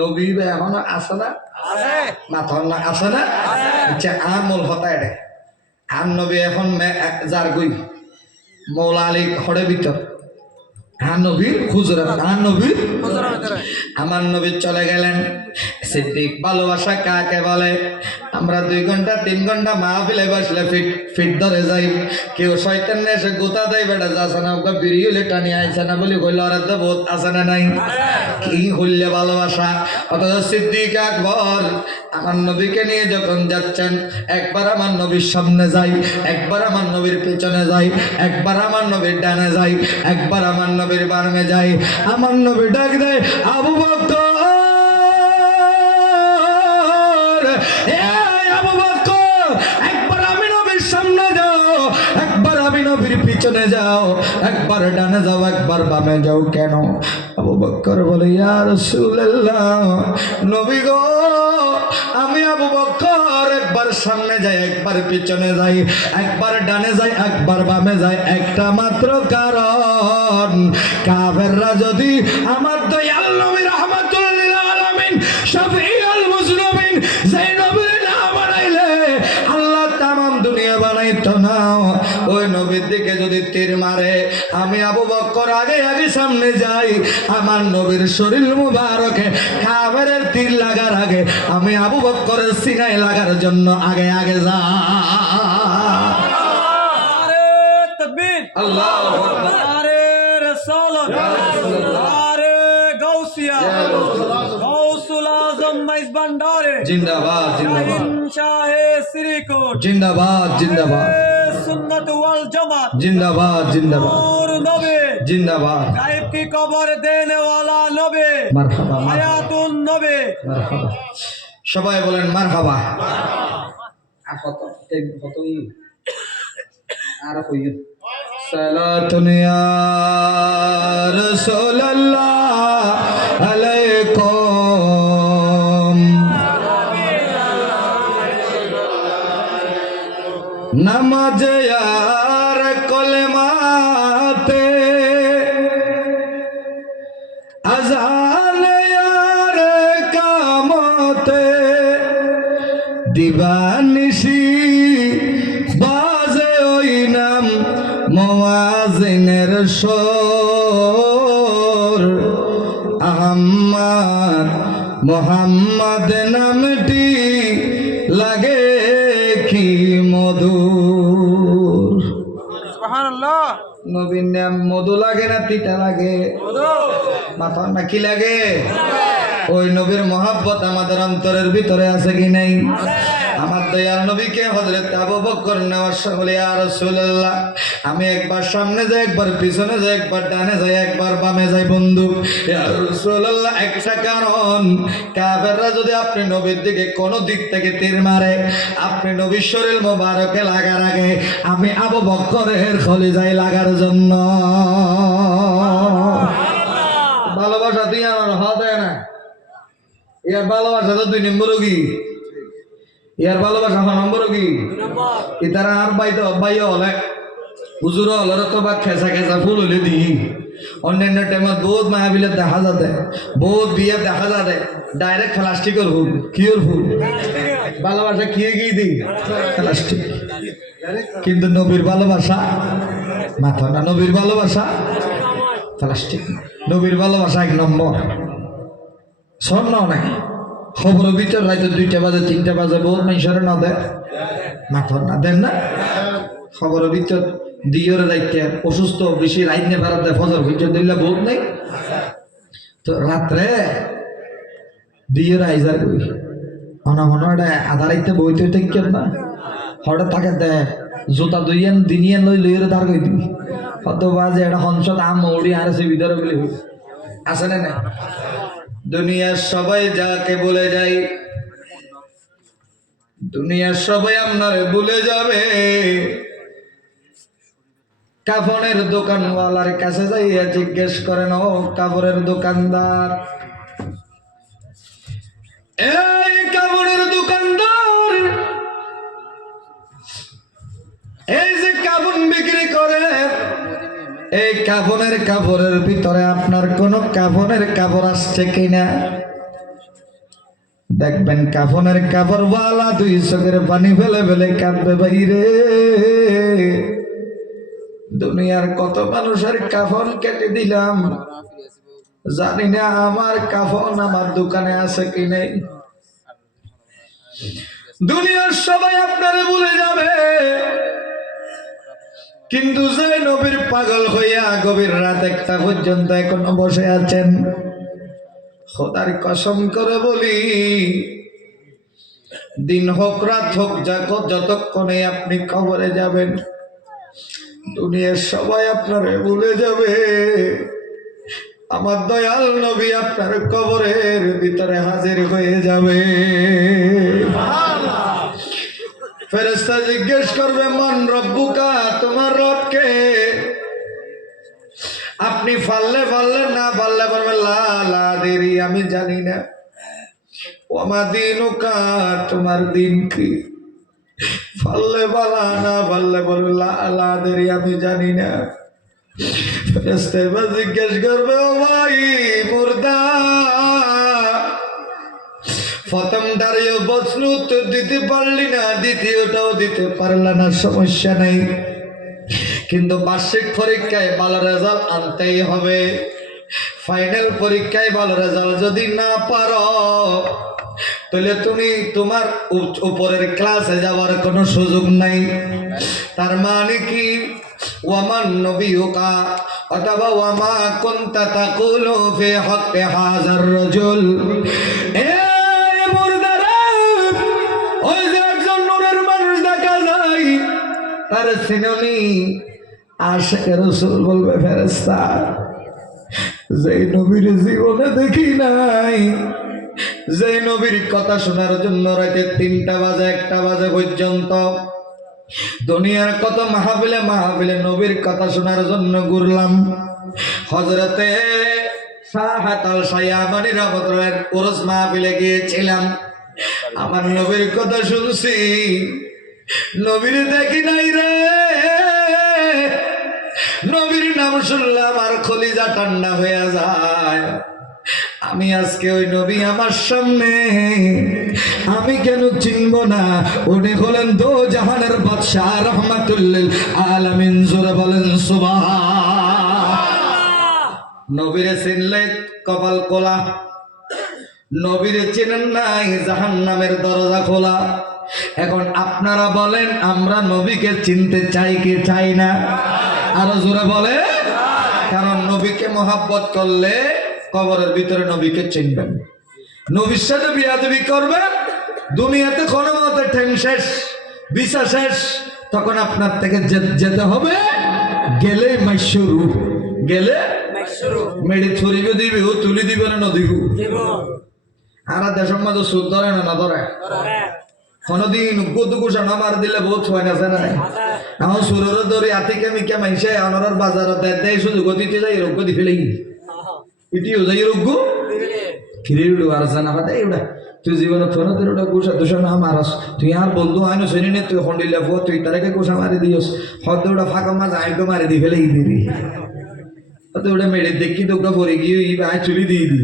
নবী এখনো আসে না মাথর না আসে না আচ্ছা আমল হতা এটা আম নবী এখন যার গই মৌলা আলী হরে ভিতর নবীর হুজুরাত নবীর আমার নবী চলে গেলেন সিদ্দিক ভালোবাসা কাকে বলে আমরা 2 ঘন্টা 3 ঘন্টা মাহফিলে বসলে ফিট ধরে যাই কেউ শয়তান এসে গোতা দেয় বেটা যাচ্ছে না ওকে বিড়িয়ে টানি আইছে না বলি হইল আর বহুত আছে না নাই কি হইলে ভালোবাসা অথচ সিদ্দিক আকবর আমার নবীকে নিয়ে যখন যাচ্ছেন একবার আমার নবীর সামনে যাই একবার আমার নবীর পেছনে যাই একবার আমার নবীর ডানে যাই একবার আমার নবীর বামে যাই আমার নবী ডাক দেয় আবু বকর আবু বকর একবার আমি নবীর সামনে যাও একবার আমি নবীর পিছনে যাও একবার ডানে যাও একবার বামে যাও কেন আবু বকর বলে ইয়া রাসূলুল্লাহ নবী গো আমি আবু বকর একবার সামনে যাই একবার পিছনে যাই একবার ডানে যাই একবার বামে যাই একটা মাত্র কারণ কাফেররা যদি আমার দয়াল নবী রাহমাতুল লিল আলামিন শাফিউল মুসলিমিন যেই নবীর নাম বানাইলে আল্লাহ তামাম দুনিয়া বানাইতো না ওই নবীর দিকে যদি তীর মারে আমি আবু বকর আগে আগে সামনে যাই আমার নবীর শরীর মুবারকে কাফেরের তীর লাগার আগে আমি আবু বকরের সিনায় লাগার জন্য আগে আগে যাই আরে তাকবীর আল্লাহু আকবার আরে রাসূলুল্লাহ আরে গাউসিয়া গাউসুল আজম মাইজ ভান্ডারে জিন্দাবাদ জিন্দাবাদ শাহে শ্রীকোট জিন্দাবাদ জিন্দাবাদ সুন্নাত ওয়াল জামাত জিন্দাবাদ জিন্দাবাদ নূর নবী জিন্দাবাদ गायब की कबर देने वाला नबी মারহাবা हयातुन नबी মারহাবা সবাই বলেন মারহাবা আর কই সালাতুন ইয়া রাসূলুল্লাহ আলাইকুম নামাজে আর কলেমাতে আজান আর কামতে দিবানিশি বাজে ওই নাম মুয়াজ্জিনের সুর আহমদ মোহাম্মদ নামটি লাগে কি মধুর সুবহানাল্লাহ নবীন নাম মধু লাগে না তিতা লাগে মাথা না কি লাগে ওই নবীর মহব্বত আমাদের অন্তরের ভিতরে আছে কি নাই আমার দয়াল নবীকে হযরত আবু বকর নেওয়ার সময় ইয়া রাসূলুল্লাহ আমি একবার সামনে যাই একবার পিছনে যাই একবার ডানে যাই একবার বামে যাই বন্ধু ইয়া রাসূলুল্লাহ একটা কারণ কাফেররা যদি আপনি নবীর দিকে কোন দিক থেকে তীর মারে আপনি নবীর শরীর মোবারকে লাগার আগে আমি আবু বকরের কলিজায় লাগার জন্য ভালোবাসা তুই আমার হয় না ইয়ার ভালোবাসা তো 2 নম্বর কি ইয়ার ভালোবাসা 5 নম্বর কি ইতারা আর ভাই হলে হুজুর হলে তো বা খেসা খেসা ফুল হলে দি অন্যান্য টাইমত বহুত মায়াবিলে দেখা যাতে বহুত বিয়ে দেখা যাতে ডাইরেক্ট প্লাস্টিকের ফুল কিওর ফুল ভালোবাসা খেয়ে গিয়ে দিই প্লাস্টিক কিন্তু নবীর ভালোবাসা মাথা না নবীর ভালোবাসা প্লাস্টিক নবীর ভালোবাসা 1 নম্বর স্বর্ণ নাকি খবর ভিতর রাইতে 2টা বাজে 3টা বাজে বহুত মানুষের না দেয় মাথা না দেন না খবর ভিতর দিয়রে রাইতে অসুস্থ বেশি রাইত নে ভাড়া দেয় ফজর ভিতর দিলে বহুত নেই তো রাত্রে দিয়রে আইজার কই অনা আধা রাইতে বইতে কেন না হঠাৎ থাকে দেয় জুতা দুইয়েন দিনিয়েন লই লইরে দাঁড় কই দিবি কত বাজে এটা হংসত আম মৌড়ি আর সে ভিতরে বলে আছে না না দুনিয়ার সবাই যাকে বলে যাই দুনিয়ার সবাই আপনারে ভুলে যাবে কাফনের দোকানওয়ালার কাছে যাইয়া জিজ্ঞেস করেন ও কাপড়ের দোকানদার এই কাপড়ের দোকানদার এই যে কাপড় বিক্রি করে এই কাপড়ের ভিতরে আপনার কোন কাপড়ের কাপড় আসছে কিনা দেখবেন কাফনের কাপড় ওয়ালা 2 চোখের পানি ফেলে ফেলে কাঁদবে বাইরে দুনিয়ার কত মানুষের কাফন কেটে দিলাম জানি না আমার কাফন আমার দোকানে আছে কি নেই দুনিয়ার সবাই আপনারে ভুলে যাবে কিন্তু যে নবীর পাগল হইয়া গভীর রাত 1টা পর্যন্ত এখনো বসে আছেন খোদার কসম করে বলি দিন হোক রাত হোক যতক্ষণে আপনি কবরে যাবেন দুনিয়ার সবাই আপনারে ভুলে যাবে আমার দয়াল নবী আপনার কবরের ভিতরে হাজির হয়ে যাবে ফেরেশতা জিজ্ঞেস করবে মান রব্বুকা তোমার রব কে আপনি পারলে না পারলে বলবেন লা লা দেরি আমি জানি না ওমা দিনুকা তোমার দিন কি পারলে বলা না পারলে বলবেন লা লা দেরি আমি জানি না ফেরেশতা জিজ্ঞেস করবে ও ভাই মুর্দা প্রথম দাঁড়িয়ে প্রশ্ন উত্তর দিতে পারলি না দ্বিতীয়টাও দিতে পারলা না সমস্যা নেই কিন্তু বার্ষিক পরীক্ষায় ভালো রেজাল্ট আনতেই হবে ফাইনাল পরীক্ষায় ভালো রেজাল্ট যদি না পারো তাহলে তুমি তোমার উপরের ক্লাসে যাওয়ার কোনো সুযোগ নাই তার মানে কি ওয়ামান নবিয়ুকা অথবা ওয়ামা কুনতা তাকুলু ফি হাক্কি হাযার রাজুল এই মুরদারা ওই যে একজন নূরের মানুষ দেখা যায় তার সিনোনি আশিকে রাসূল বলবে ফেরেশতা যেই নবীর জীবনে দেখি নাই যে নবীর কথা শোনার জন্য রাতে 3টা বাজে 1টা বাজে পর্যন্ত দুনিয়ার কত মাহফিলে নবীর কথা শোনার জন্য ঘুরলাম হযরতে সাহাতাল সায়ামানি রহমতুল্লাহর উরুস মাহফিলে গিয়েছিলাম আমার নবীর কথা শুনছি নবীর দেখি নাই রে নবীর নাম শুনলে আমার কলিজা ঠান্ডা হয়ে যায় আমি আজকে ওই নবী আমার সামনে আমি কেন চিনব না উনি হলেন দো জাহানের বাদশাহ রহমাতুল্লিল আলামিন জোরে বলেন সুবহান নবীরে চিনলে কপাল কোলা নবীরে চেনেন নাই জাহান্নামের দরজা খোলা এখন আপনারা বলেন আমরা নবীকে চিনতে চাই কি চাই না আরো জোরে বলে কারণ নবীকে মহব্বত করলে কবরের ভিতরে নবীকে চিনবেন নবীর সাথে বিয়াদবি করবেন দুনিয়াতে কোনো মতে ঠ্যাং শেষ বিচার শেষ তখন আপনার থেকে যেতে হবে গেলে মাইশুরু গেলে মেডি ছড়িবে দিবে ও তুলি দিবে না দিব আর দেশের মাঝে সুদ ধরে না ধরে কোনদিন কুসা না মার দিলে বহুত হয় না না এখন সুরের ধরে আতিকে মিকে মাইসে অনরার বাজারত দেয় শুধু গতিতে যাই রোগ গতি ফেলে ইটিও যাই রোগ খিরিড়ু আর জানা কথা এগুলা তুই জীবনে ফোন তোর ওটা কুসা দূষণ না মারস তুই আর বন্ধু আইনো শুনি নে তুই হন্ডিলে ফো তুই তারাকে কুসা মারি দিস হয়তো ওটা ফাঁকা মাছ আইটো মারি দি ফেলে দিবি তো ওটা মেডি দেখি তো ওটা পরে গিয়ে আয় চুলি দিয়ে দি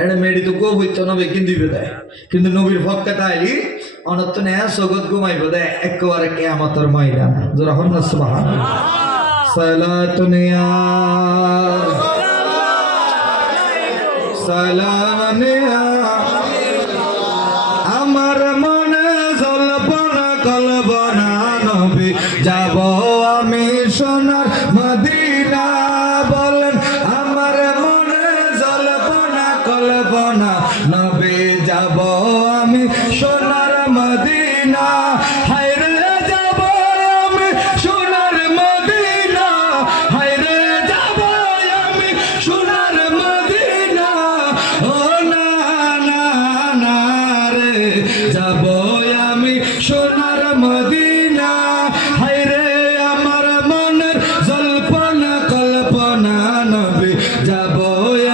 এটা মেডি তো গো হইতো না বেকিন দিবে দেয় কিন্তু নবীর ফক্কাটা আইলি অনত্ত নেয়া জগৎ ঘুমাইব দেয় একেবারে কেয়ামতের ময়দান যখন সুবহানাল্লাহ সালাতুন ইয়া সালাম ইয়া আমার মনে জল্পনা কল্পনা নবী যাব আমি সোনার মদিনা বলেন আমার মনে জল্পনা কল্পনা নবী যাব আমি সোনার মদিনা হায়রে যাব আমি সোনার মদিনা হায়রে যাব আমি সোনার মদিনা ও না না না রে যাব আমি সোনার মদিনা হায়রে আমার মনের জল্পনা কল্পনা নবী যাব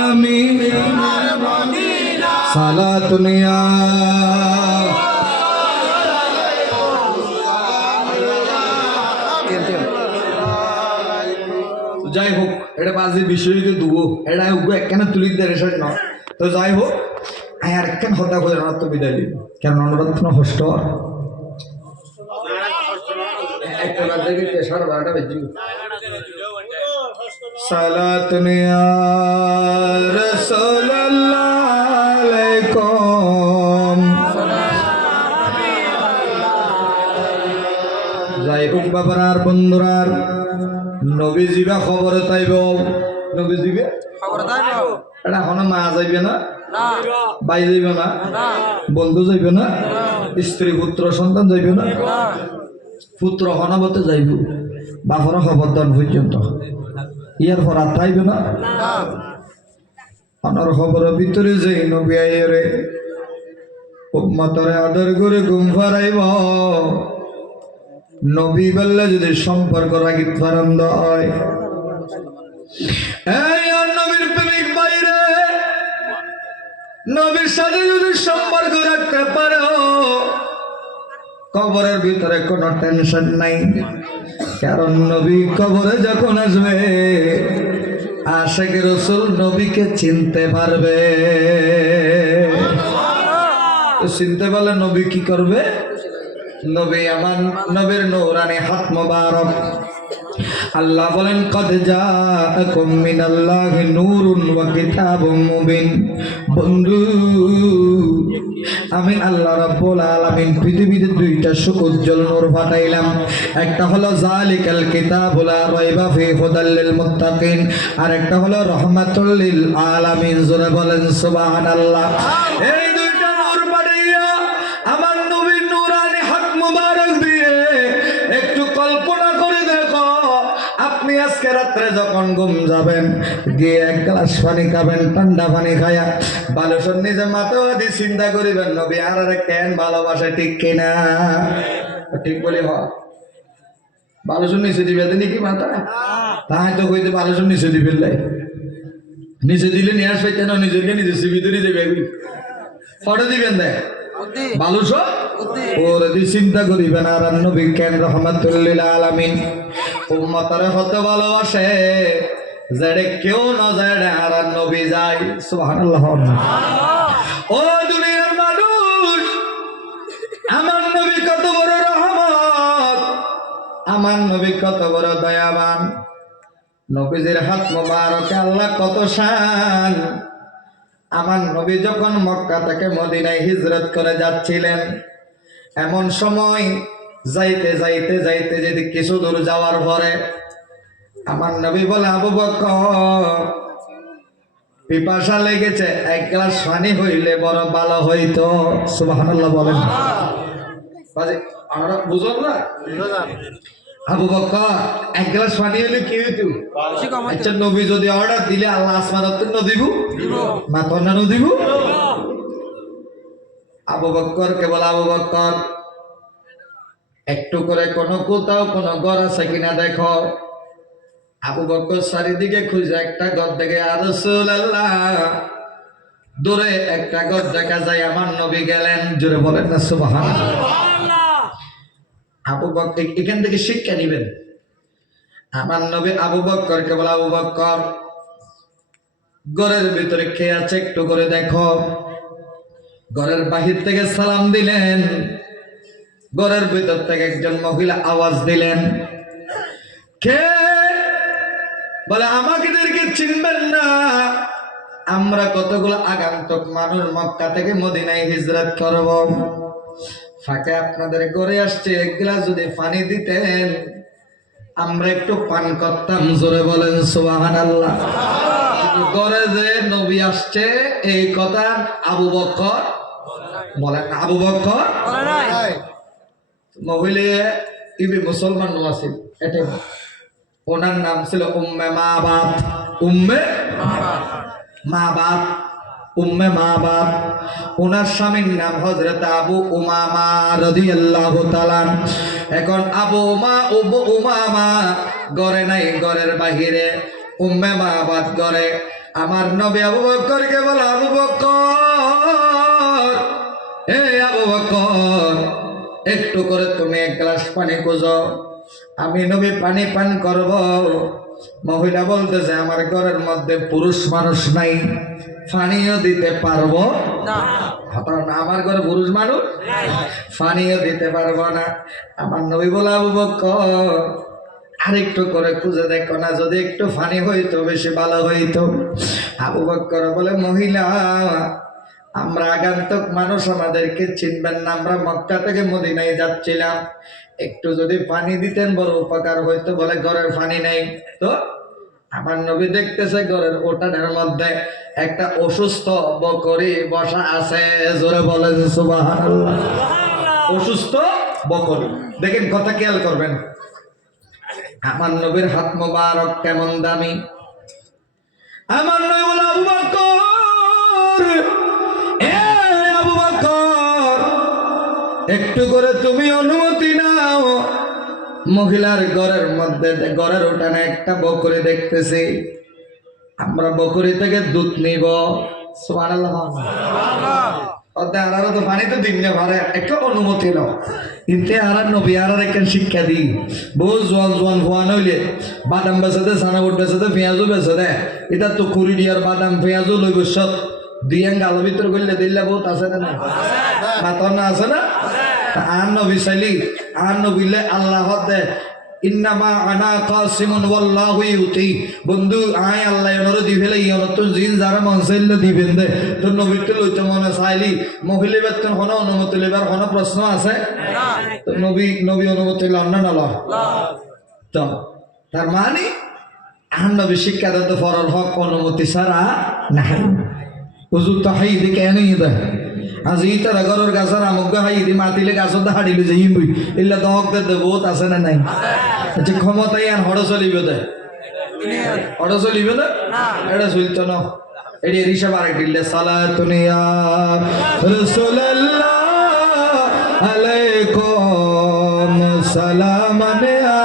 আমি সোনার মদিনা সালাতুন ইয়া যাই হোক এটা বাজে বিষয় তো দুবো এটা একখানে তুলি দেয় না তো যাই হোক আর একখান হত্যা করে রাত বিদায় দিব কেন অনুরত্ন হষ্ট একটা বাজে কি সাড়ে 12টা বেজে সালাতুন ইয়া রাসূলুল্লাহ আলাইকুম যাই হোক বাবারার বন্ধুরার নবীজিবা খবর তাইব নবীজিবে খবর দাও এটা এখন মা যাইবে না না ভাই যাইবে না বন্ধু যাইবে না স্ত্রী পুত্র সন্তান যাইবে না পুত্র হনাবতে যাইব বাপর খবর দান পর্যন্ত ইয়ার পর আর তাইবে না অনার খবরের ভিতরে যে নবী আইরে উম্মতরে আদর করে ঘুম ফারাইব নবী বললে যদি সম্পর্ক রাখি ফারান্দ হয় এই আর নবীর প্রেমিক বাইরে নবীর সাথে যদি সম্পর্ক রাখতে পারো কবরের ভিতরে কোনো টেনশন নাই কারণ নবী কবরে যখন আসবে আশিক রাসূল নবীকে চিনতে পারবে চিনতে পারলে নবী কি করবে নবী আমার নবীর নূরানি হাত মোবারক আল্লাহ বলেন কদ জাআকুম মিনাল্লাহি নূরুন ওয়া কিতাবুম মুবিন বন্ধু আমি আল্লাহ রাব্বুল আলামিন পৃথিবীতে দুইটা সুউজ্জ্বল নূর পাঠাইলাম একটা হলো জালিকাল কিতাবুল লা রাইবা ফি হুদাল লিল মুত্তাকিন আর একটা হলো রাহমাতুল লিল আলামিন জোরে বলেন সুবহানাল্লাহ এই দুইটা নূর পাঠাইয়া আমার নবীর নূরানি হাত মোবারক দিয়ে একটু কল্পনা করে দেখো আপনি আজকে রাত্রে যখন ঘুম যাবেন গিয়ে এক গ্লাস পানি খাবেন ঠান্ডা পানি খায়া বালুসর নিজে মাথা দিয়ে চিন্তা করিবেন নবী আর কেন ভালোবাসে ঠিক কিনা ঠিক বলি হ বালুসর নিচে দিবে নাকি মাথা তাই তো কইতে বালুসর নিচে দিবে নিচে দিলে নিয়ে আসবে কেন নিজেকে নিজে সিবি ধরে দেবে ফটো দিবেন দেখ বালুসর ওরে দি চিন্তা করিবেন আর নবী কেন রহমাতুল লিল আলামিন উম্মতরে হতে ভালোবাসে যেড়ে কেউ না যায় আর নবী যায় সুবহানাল্লাহ ও দুনিয়ার মানুষ আমার নবী কত বড় রহমত আমার নবী কত বড় দয়াবান নবীজির হাত মোবারকে আল্লাহ কত শান আমার নবী যখন মক্কা থেকে মদিনায় হিজরত করে যাচ্ছিলেন এমন সময় যাইতে যাইতে যাইতে যদি কিছু দূর যাওয়ার পরে আমার নবী বলে আবু বকর পিপাসা লেগেছে এক গ্লাস পানি হইলে বড় ভালো হইতো সুবহানাল্লাহ বলেন বাজে আমরা বুঝলাম না আবু বকর এক গ্লাস পানি হইলে কি হইতো আচ্ছা নবী যদি অর্ডার দিলে আল্লাহ আসমানত ন দিব মাথা না দিব আবু বকর কেবল আবু বকর একটু করে কোনো কোথাও কোনো ঘর আছে কিনা দেখো আবু বকর চারিদিকে খুঁজে একটা ঘর দেখে আর রাসূলুল্লাহ দূরে একটা ঘর দেখা যায় আমার নবী গেলেন জোরে বলেন না সুবহানাল্লাহ আবু বকর এখান থেকে শিক্ষা নেবেন আমার নবী আবু বকর কেবল আবু বকর ঘরের ভিতরে কে আছে একটু করে দেখো ঘরের বাহির থেকে সালাম দিলেন ঘরের ভিতর থেকে একজন মহিলা আওয়াজ দিলেন কে বলে আমাদেরকে চিনবেন না, আমরা কতগুলো আগন্তুক মানুষ মক্কা থেকে মদিনায় হিজরত করব, ফাঁকে আপনাদের ঘরে আসছে, এক গ্লাস যদি পানি দিতেন আমরা একটু পান করতাম। জোরে বলেন সুবহানাল্লাহ। ঘরে যে নবী আসছে এই কথা আবু বকর বলেন না, আবু বকর মহিলে ইবি মুসলমান আছিল, এটাই ওনার নাম ছিল উম্মে মাবাত। উম্মে মাবাত, উম্মে মাবাত। ওনার স্বামীর নাম হযরত আবু উমামা রাদিয়াল্লাহু তাআলা। এখন আবু উমামা ঘরে নাই, ঘরের বাহিরে উম্মে মাবাত ঘরে। আমার নবী আবু বকরকে বলে, আবু বকর, হে আবু বকর, একটু করে তুমি এক গ্লাস পানি খুঁজো, আমি নবী পানি পান করব। মহিলা বলতেছে আমার ঘরের মধ্যে পুরুষ মানুষ নাই, পানিও দিতে পারবো না। আমার ঘরে পুরুষ মানুষ পানিও দিতে পারবো না। আমার নবী বলে, আবু বকর আরেকটু করে খুঁজে দেখো না, যদি একটু পানি হইতো বেশি ভালো হইতো। আবু বকর বলে, মহিলা আমরা আগন্তুক মানুষ, আমাদেরকে চিনবেন না, আমরা মক্কা থেকে মদিনায় যাচ্ছিলাম, একটু যদি পানি দিতেন বড় উপকার হইতো। বলে ঘরের পানি নেই। তো আমার নবী দেখতেছে ঘরের ওটানের মধ্যে একটা অসুস্থ বকরি বসা আছে। জোরে বলেন সুবহানাল্লাহ। অসুস্থ বকরি, দেখেন কথা খেয়াল করবেন। আমার নবীর হাত মোবারক কেমন দামি। আমার নবী বলে, আবু বকর, এ আবু বকর, একটু করে তুমি অনুমতি নাও। মহিলার ঘরের মধ্যে, ঘরের উঠানে একটা বকরি দেখতেছি, আমরা বকরি থেকে দুধ নিব। সুবহানাল্লাহ। তো পানি তো দিন না ভারে, একটা অনুমতি নাও। কিন্তু আর নবী আর একটা শিক্ষা দিই, বহু জোয়ান জোয়ান ভোয়ান হইলে বাদাম বেচে দে, সানাবুট বেচে দে, পেঁয়াজও বেচে দে। এটা তো কুড়ি দিয়ার বাদাম পেঁয়াজও লইব সব দিয়ে গালো ভিতর করলে দিল্লা বহুত আছে না, মাতর না আছে না। আর নবী চাইলি, আর নবীলে আল্লাহ দে, ইন্নামা আনা কাসিমুন ওয়াল্লাহু ইউতি। বন্ধু আয় আল্লাহ এনরে দিবেলে, ইয়ন তো জিন যারা মন চাইলে দিবেন দে। তো নবী তো লইতে মনে চাইলি, মহিলা বেতন কোন অনুমতি লইবার কোন প্রশ্ন আছে? তো নবী অনুমতি লন না নল। তো তার মানে আর নবী শিক্ষা দিত ফরল হক অনুমতি ছাড়া নাই। হুজুর তো হাই দি কেন দেয় আজি তারা ঘরের গাছের আমুক হাই দি মাতিলে গাছত হাড়িলে যে ইমবই এগুলা তো হক দে বহুত আছে না নাই? আচ্ছা ক্ষমতাই আর হড় চলিবে দে, হড় চলিবে না, এটা চলতো না। এটি রিসাব আরেক দিলে সালাতুন ইয়া রাসূলুল্লাহ আলাইকুম সালামান ইয়া।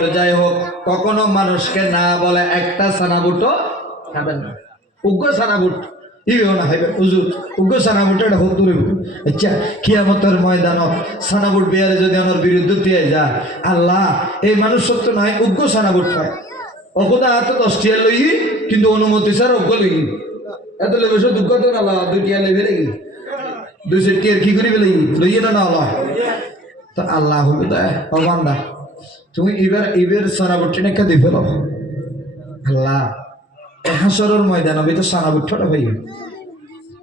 তো যাই হোক, কখনো মানুষকে না বলে একটা সানাবুটো খাবেন না, উগ্র সানাবুট ইও না খাইবে। হুজুর উগ্র সানাবুট এটা হোক দূরে। আচ্ছা কিয়ামতের ময়দানত সানাবুট বিয়ারে যদি আমার বিরুদ্ধে দিয়ে যায়, আল্লাহ এই মানুষ সত্য নয় উগ্র সানাবুট খায়, অকুদা এত 10 টিয়া লই কিন্তু অনুমতি স্যার অজ্ঞ লই এত লেবে সব দুঃখ তো না, 2 টিয়া লেবে নাকি 200 টিয়ার কি করিবে লইয়ে না না আল্লাহ। তো আল্লাহ হবে দেয় বান্দা তুমি এবার সানাবুটটি নাকি দিয়ে ফেলো। আল্লাহ হাসরের ময়দান হবে তো সানাবুটটা ভাই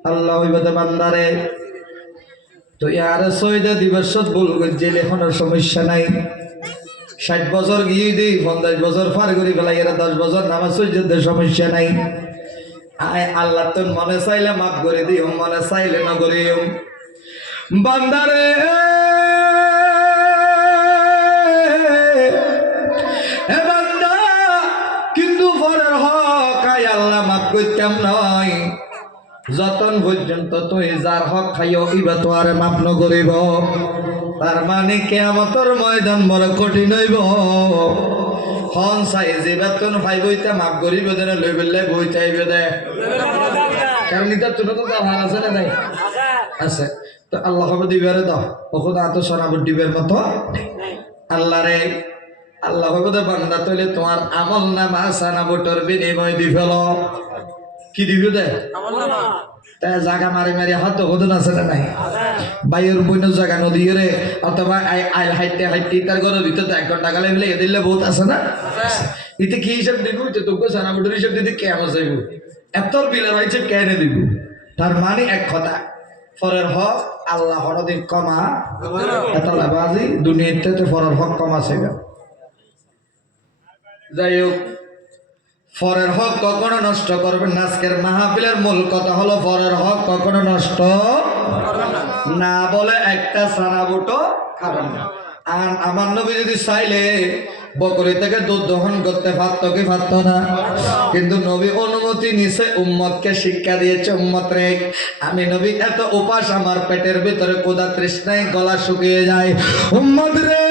আল্লাহ হইবাদে বান্দারে। তো ইয়ার 6 দিবস ভুল গেলে এখন সমস্যা নাই। 60 বছর গিয়ে দিই, 50 বছর পার করি ফেলাই, এরা 10 বছর নামাজ সহ্যতে সমস্যা নাই। আয় আল্লাহ তোর মনে চাইলে মাফ করে দিও, মনে চাইলে না করিও বান্দারে। বান্দা কিন্তু পরের হক আয় আল্লাহ মাফ করতাম নয়, যতন পর্যন্ত তুই যার হক খাইও ইবা তো আর মাফ নকরিব। তার মানে কিয়ামতের ময়দান বড় কঠিন হইব। হন চাই যে বেতন ভাই বইতে মাফ করিব দেন লই বেলে বই চাইবে দে, কারণ এটা তোর তো ভালো আছে না নাই আছে। তো আল্লাহ হবে দিবারে দাও ওখান এত সোনাবুট দিবের মতো আল্লাহ রে। আল্লাহ হবে তো বান্দা তৈলে তোমার আমল নামা সোনাবুটর বিনিময় দি ফেল। কি দিবে দে? তাই জায়গা মারি মারি হয়তো হদন আছে না নাই বাইয়ের বইন জায়গা নদী রে অথবা আইল হাইটে হাইটে তার ঘরের ভিতরে 1 ঘন্টা গালে মিলে এদিলে বহুত আছে না এতে কি হিসাব দিব তোকে সানা বুটের হিসাব দিতে কেমন যাইব এত বিলের হয়েছে কেনে দিব তার মানে এক কথা ফরের হক আল্লাহ হরদিন কমা এত লাভাজি দুনিয়াতে ফরের হক কমা সেগা যাই হোক ফরের হক কখনো নষ্ট করবেন না আজকের মাহফিলের মূল কথা হলো ফরের হক কখনো নষ্ট না বলে একটা সানা বুটো খাবেন না আর আমার নবী যদি চাইলে বকরি থেকে দুধ দহন করতে পারত কি পারত না কিন্তু নবী অনুমতি নিছে উম্মতকে শিক্ষা দিয়েছে উম্মত রে আমি নবী এত উপাস আমার পেটের ভিতরে ক্ষুধা তৃষ্ণায় গলা শুকিয়ে যায় উম্মত রে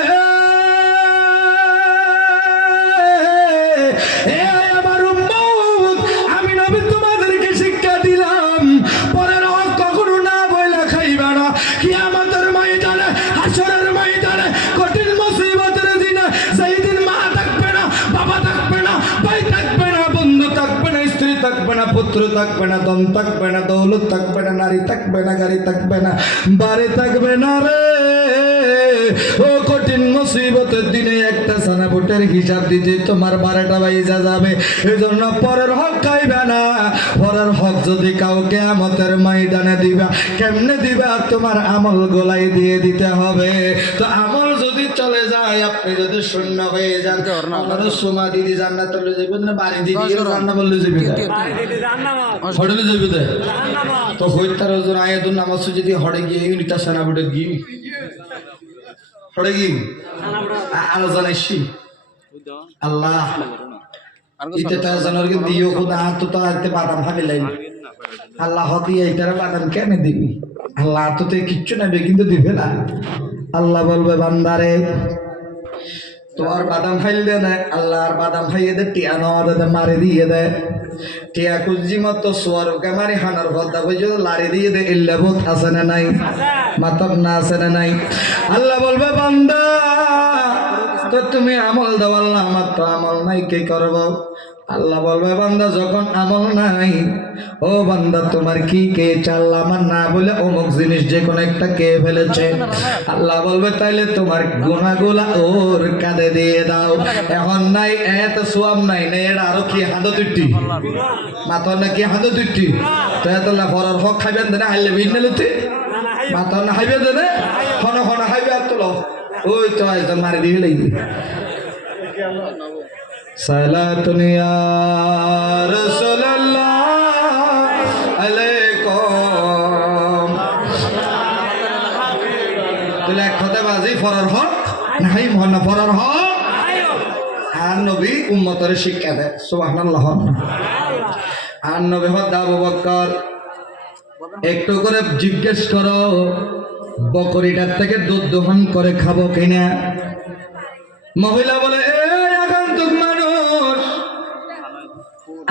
আমার উম্মত আমি নবী তোমাদেরকে শিক্ষা দিলাম পরের হক কখনো না বইলা খাইবা না কিয়ামতের ময়দানে হাসরের ময়দানে কঠিন মুসিবতের দিনে সেই দিন মা থাকবে না বাবা থাকবে না ভাই থাকবে না বন্ধু থাকবে না স্ত্রী থাকবে না পুত্র থাকবে না ধন থাকবে না দৌলত থাকবে না নারী থাকবে না গাড়ি থাকবে না বাড়ি থাকবে না রে ও কঠিন মুসিবতের দিনে একটা সানা বুটের হিসাব দিতে তোমার 12টা বাইজা যাবে এজন্য পরের হক খাইবে না পরের হক যদি কাউকে কিয়ামতের ময়দানে দিবা কেমনে দিবা তোমার আমল গোলাই দিয়ে দিতে হবে তো আমল যদি চলে যায় আপনি যদি শূন্য হয়ে যান আমার সোমা দিদি জান্নাতে লয়ে যাবেন না বাড়ি দিদি রান্না বললে যাবে হোটেলে যাবে তো হইতার ওজন আয়াতুন নামাজ যদি হড়ে গিয়ে ইউনিটা সানা বুটে গিয়ে হড়ে গিয়ে আলোচনা এসছি আল্লাহ ইতে তা জানোর কে দিও খুদা তো তাতে বাদাম খাবে লাই আল্লাহ হতি এইটার বাদাম কেন দিবি আল্লাহ তো কিচ্ছু নেবে কিন্তু দিবে না আল্লাহ বলবে বান্দারে তোমার বাদাম খাইলে না আল্লাহর বাদাম খাইয়ে দে টিয়া নদে মারে দিয়ে দে টিয়া কুজি মতো সোয়ার কে মারি হানার ভদ্দা বুঝে লারে দিয়ে দে ইল্লাবত আছে না নাই মাতব না আছে না নাই আল্লাহ বলবে বান্দা তো তুমি আমল দাও আল্লাহ আমার তো আমল নাই কি করব আল্লাহ বলবে বান্দা যখন আমল নাই ও বান্দা তোমার কি কে চাল আমার না বলে অমুক জিনিস যে কোন একটা কে ফেলেছে আল্লাহ বলবে তাইলে তোমার গুনাহগুলা ওর কাঁধে দিয়ে দাও এখন নাই এত সোয়াব নাই না এটা আরো কি হাঁদো তুটি মাথা না কি হাঁদো তুটি তো এত ফরার হক খাইবেন না হাইলে ভিন্নলতে মাথা না খাইবেন না খন খন খাইবে আর তোলো ওই তো আজ মারি দিয়ে লাগবে সালাতুন ইয়া রাসূলুল্লাহ আলাইকুম তাহলে এক কথা বাজি ফরার হক নাই মহানা ফরার হক আর নবী উম্মতের শিক্ষা দেয় সুবহানাল্লাহ আর নবী হদ আবু বকর একটু করে জিজ্ঞেস করো বকরিটার থেকে দুধ দহন করে খাবো কিনা মহিলা বলে আগন্তুক মানুষ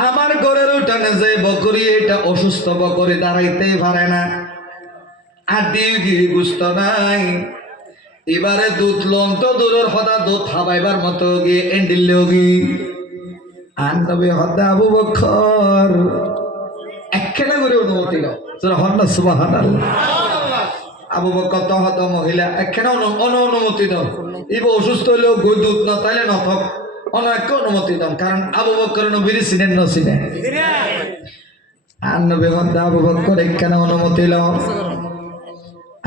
আমার ঘরের উঠানে যে বকরি এটা অসুস্থ বকরি দাঁড়াইতেই পারে না আর দিয়ে বুঝত নাই এবারে দুধ লম তো দূরের হদা দুধ খাবাইবার মতো গিয়ে এন্ডিলেও গি আর নবী হদা আবু বকর একখানা করে অনুমতি দাও হন্না সুবহানাল্লাহ আবু বকর তো হত মহিলা একখানে অনুমতি দাও ইবো অসুস্থ হইলেও গই দুধ না তাইলে না থাক অনেক অনুমতি দাও কারণ আবু বকর নবীর চিনেন না চিনে আর নবী হদা আবু বকর একখানে অনুমতি লও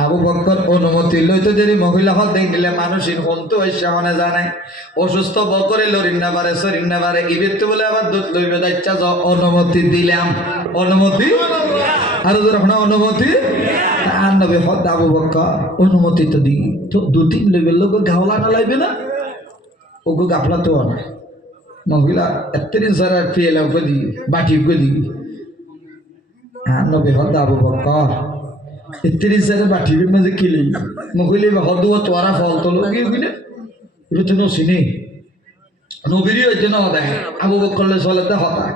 আবু বকর অনুমতি লইতে যদি মহিলা হদ দেখলে মানুষের হন্তু হইছে মানে জানে অসুস্থ বকরে লরিন না পারে সরিন না পারে ইবেতে বলে আবার দুধ লইবে দাইচ্ছা অনুমতি দিলাম অনুমতি আর যখন অনুমতি আর নবী হদ আবু বকর অনুমতি তো দি তো 2-3 লেভেল লোক গাওলা না লাইবে না ওগো গাফলা তো না মহিলা এতদিন সারা ফিয়েলা উপরে দি বাটি উপরে দি আর নবী হদ আবু বকর ইত্যাদি সারা বাটি মাঝে কিলে মহিলা হদ তোরা ফল তো লোক গিয়ে এটা তো নসিনে নবীরই হইতে না দেখে আবু বকর চলে তো হতা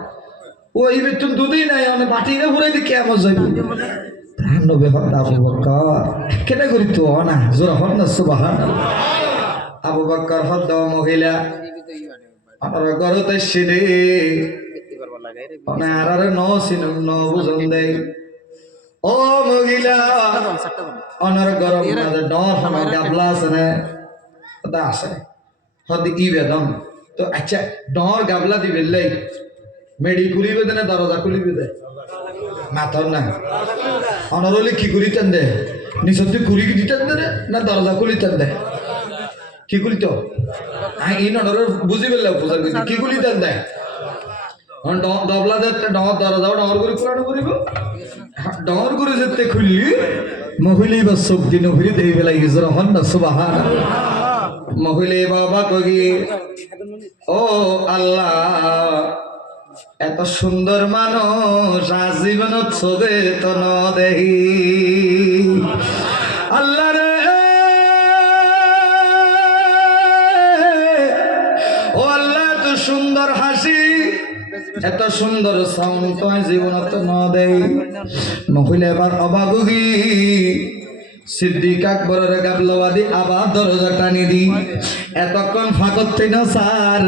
ও এই বেতন দুধই নাই অনেক বাটি না ঘুরাই দিয়ে কেমন যাইব নবী হদ আবু বকর কেটে করি তো না জোরা হদ না সুবহানাল্লাহ আবু বকর হদ মহিলা আমার ঘরতে সিঁড়ি আর ন সিন ন বুঝন দেয় ও মহিলা অনার গরম ডর আমার গাবলা আছে না তা আছে হদি ই বেদম তো আচ্ছা ডর গাবলা দিবে লাই মেডি খুলিবে না দরজা খুলিবে দে মাথর না অনরলে কি করিতেন দে নিঃসত্যি ঘুরি কি দিতেন দে না দরজা খুলিতেন দে কি খুলিত এই নর বুঝি পেলে পূজার কিছু কি খুলিতেন দে ডবলা যেতে ডর দরজা ডর করে পুরানো করিব ডর করে যেতে খুললি মহিলা বা চোখ দিন ঘুরি দেই বেলা ইজর হন না সুবাহান মহিলা বাবা কগি ও আল্লাহ এত সুন্দর মানুষ আজীবন ছবে তো ন দেহি আল্লাহ রে ও আল্লাহ এত সুন্দর হাসি এত সুন্দর সাউন্ড তো জীবন তো ন দেই মহিলা এবার অবাগুগি সিদ্দিক আকবরের গাবলাওয়াদি আবার দরজা টানি দি এতক্ষণ ফাগত থেকে স্যার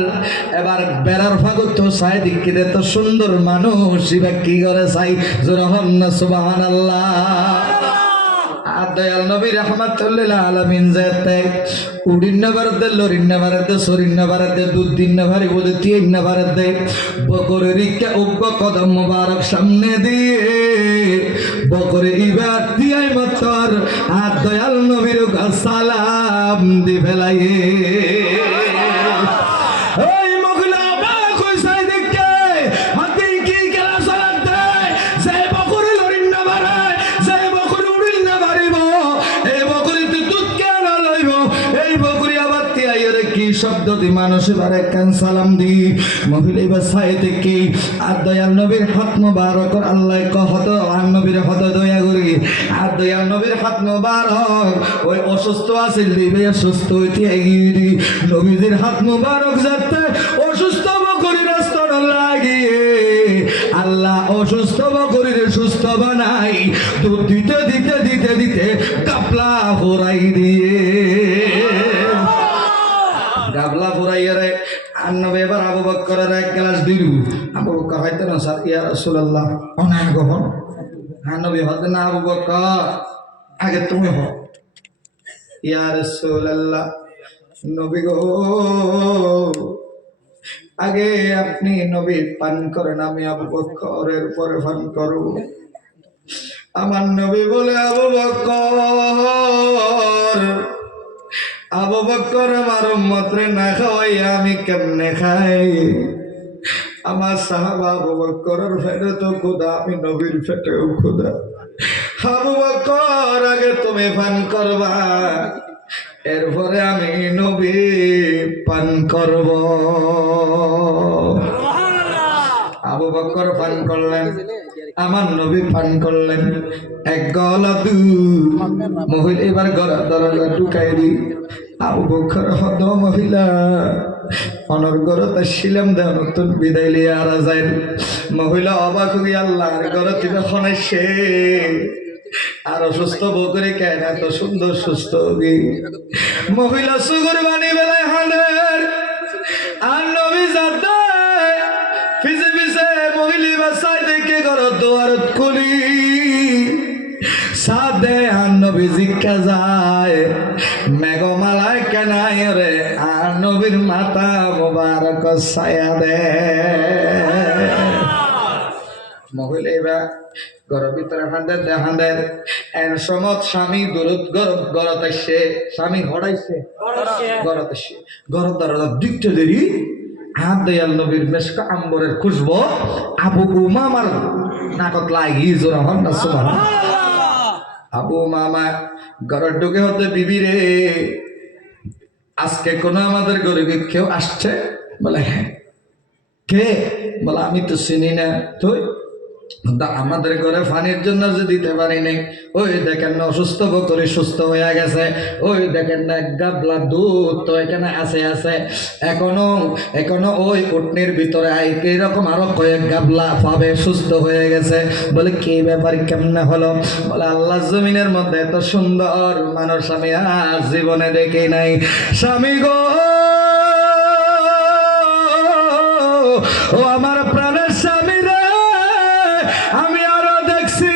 এবার বেড়ার ফাগত তো সাই দিকে এত সুন্দর মানুষ এবার কি করে সাই জোরহন না সুবহানাল্লাহ দয়াল নবী রহমাতুল্লিল আলামিন যেতে উড়িন্ন ভারতে লরিন্ন ভারতে সরিন্ন ভারতে দুদিন্ন ভারি বোধ তিন ভারতে বকরে রিক্কা উগ্র কদম মুবারক সামনে দিয়ে বকরে ইবার দিয়াই মাতর আর দয়াল নবীর সালাম দি ফেলাইয়ে ওই মহিলা বা কই সাই দেখে হাতে কি গেলা সালাত দেয় সে বকরে লরিন্ন ভারে সে বকরে উড়িন্ন ভারিব এই বকরে তো দুধ কেন লইব এই বকরি আবার তিয়াইরে কি শব্দ দি মানুষ বারে কান সালাম দি মহিলা বা সাই দেখে আর দয়াল নবীর হাত মুবারক আল্লাহ কহত আর নবীর হত দয়া করি আর দয়াল নবীর হাত মুবারক ওই অসুস্থ আছিল দিবে সুস্থ হইতে এগিয়ে নবীজির হাত মুবারক যাতে অসুস্থ বকরি রাস্তা লাগিয়ে আল্লাহ অসুস্থ বকরির সুস্থ বানাই দুধ দিতে দিতে দিতে দিতে কাপলা ফোরাই দিয়ে গাবলা ফুরাইয়া রে আন্নবে এবার আবু বকরের এক গ্লাস দিলু আবু বকর হয়তো না স্যার ইয়া রাসূলুল্লাহ অনায় গহন আন্নবে হতে না আবু বকর আগে তুমি হও ইয়া রাসূলুল্লাহ নবী গো আগে আপনি নবী পান করেন আমি আবু বকরের পরে পান করব আমার নবী বলে আবু বকর আমার উম্মত রে না খাওয়াই আমি কেমনে খাই আমার সাহাবা আবু বকরের পেটে তো খোদা আমি নবীর পেটেও খোদা আবু বকর আগে তুমি পান করবা এরপরে আমি নবী পান করব আবু বকর পান করলেন আমার নবী পান করলেন এক গলা দুধ মহিলা এবার গলা দরজা ঢুকাই দি আবু বকর হদ মহিলা অনর্গরতা শিলাম দেয় নতুন বিদায় লিয়ে আরা যায় মহিলা অবাক হয়ে আল্লাহর ঘর থেকে শোনাইছে আর অসুস্থ বকরে কেন এত সুন্দর সুস্থ মহিলা সুগর বানি বেলায় হানের আর নবী যাতে ফিসে ফিসে মহিলি বাসায় দেখে ঘর দোয়ারত খুলি সাদে আর নবী জিজ্ঞা যায় মেঘমালায় কেনাই রে আর নবীর মাথা মুবারক ছায়া দে মহিলা এবার ঘরের ভিতরে হাঁদের এন সমত স্বামী দূরত গরত আসছে স্বামী হড়াইছে গরত আসছে গরত দরজা দিকতে দেরি হাত দয়াল নবীর মেশকা আম্বরের খুশবো আবু উমামার নাকত লাগি জোরা হন না সুবহান আবু মামা ঘরের ঢুকে হতে বিবি রে আজকে কোনো আমাদের ঘরে কেউ আসছে বলে হ্যাঁ কে বলে আমি তো চিনি না তুই আমাদের ঘরে পানির জন্য যে দিতে পারি নাই ওই দেখেন না অসুস্থ বকরি সুস্থ হয়ে গেছে ওই দেখেন না এক গাবলা দুধ তো এখানে আছে এখনো ওই উটনির ভিতরে এইরকম আরো কয়েক গাবলা পাবে সুস্থ হয়ে গেছে বলে কি ব্যাপার কেমনে হলো বলে আল্লাহ জমিনের মধ্যে এত সুন্দর মানুষ আমি আজ জীবনে দেখি নাই স্বামী গো ও আমার প্রাণের স্বামী রে আমি আরো দেখছি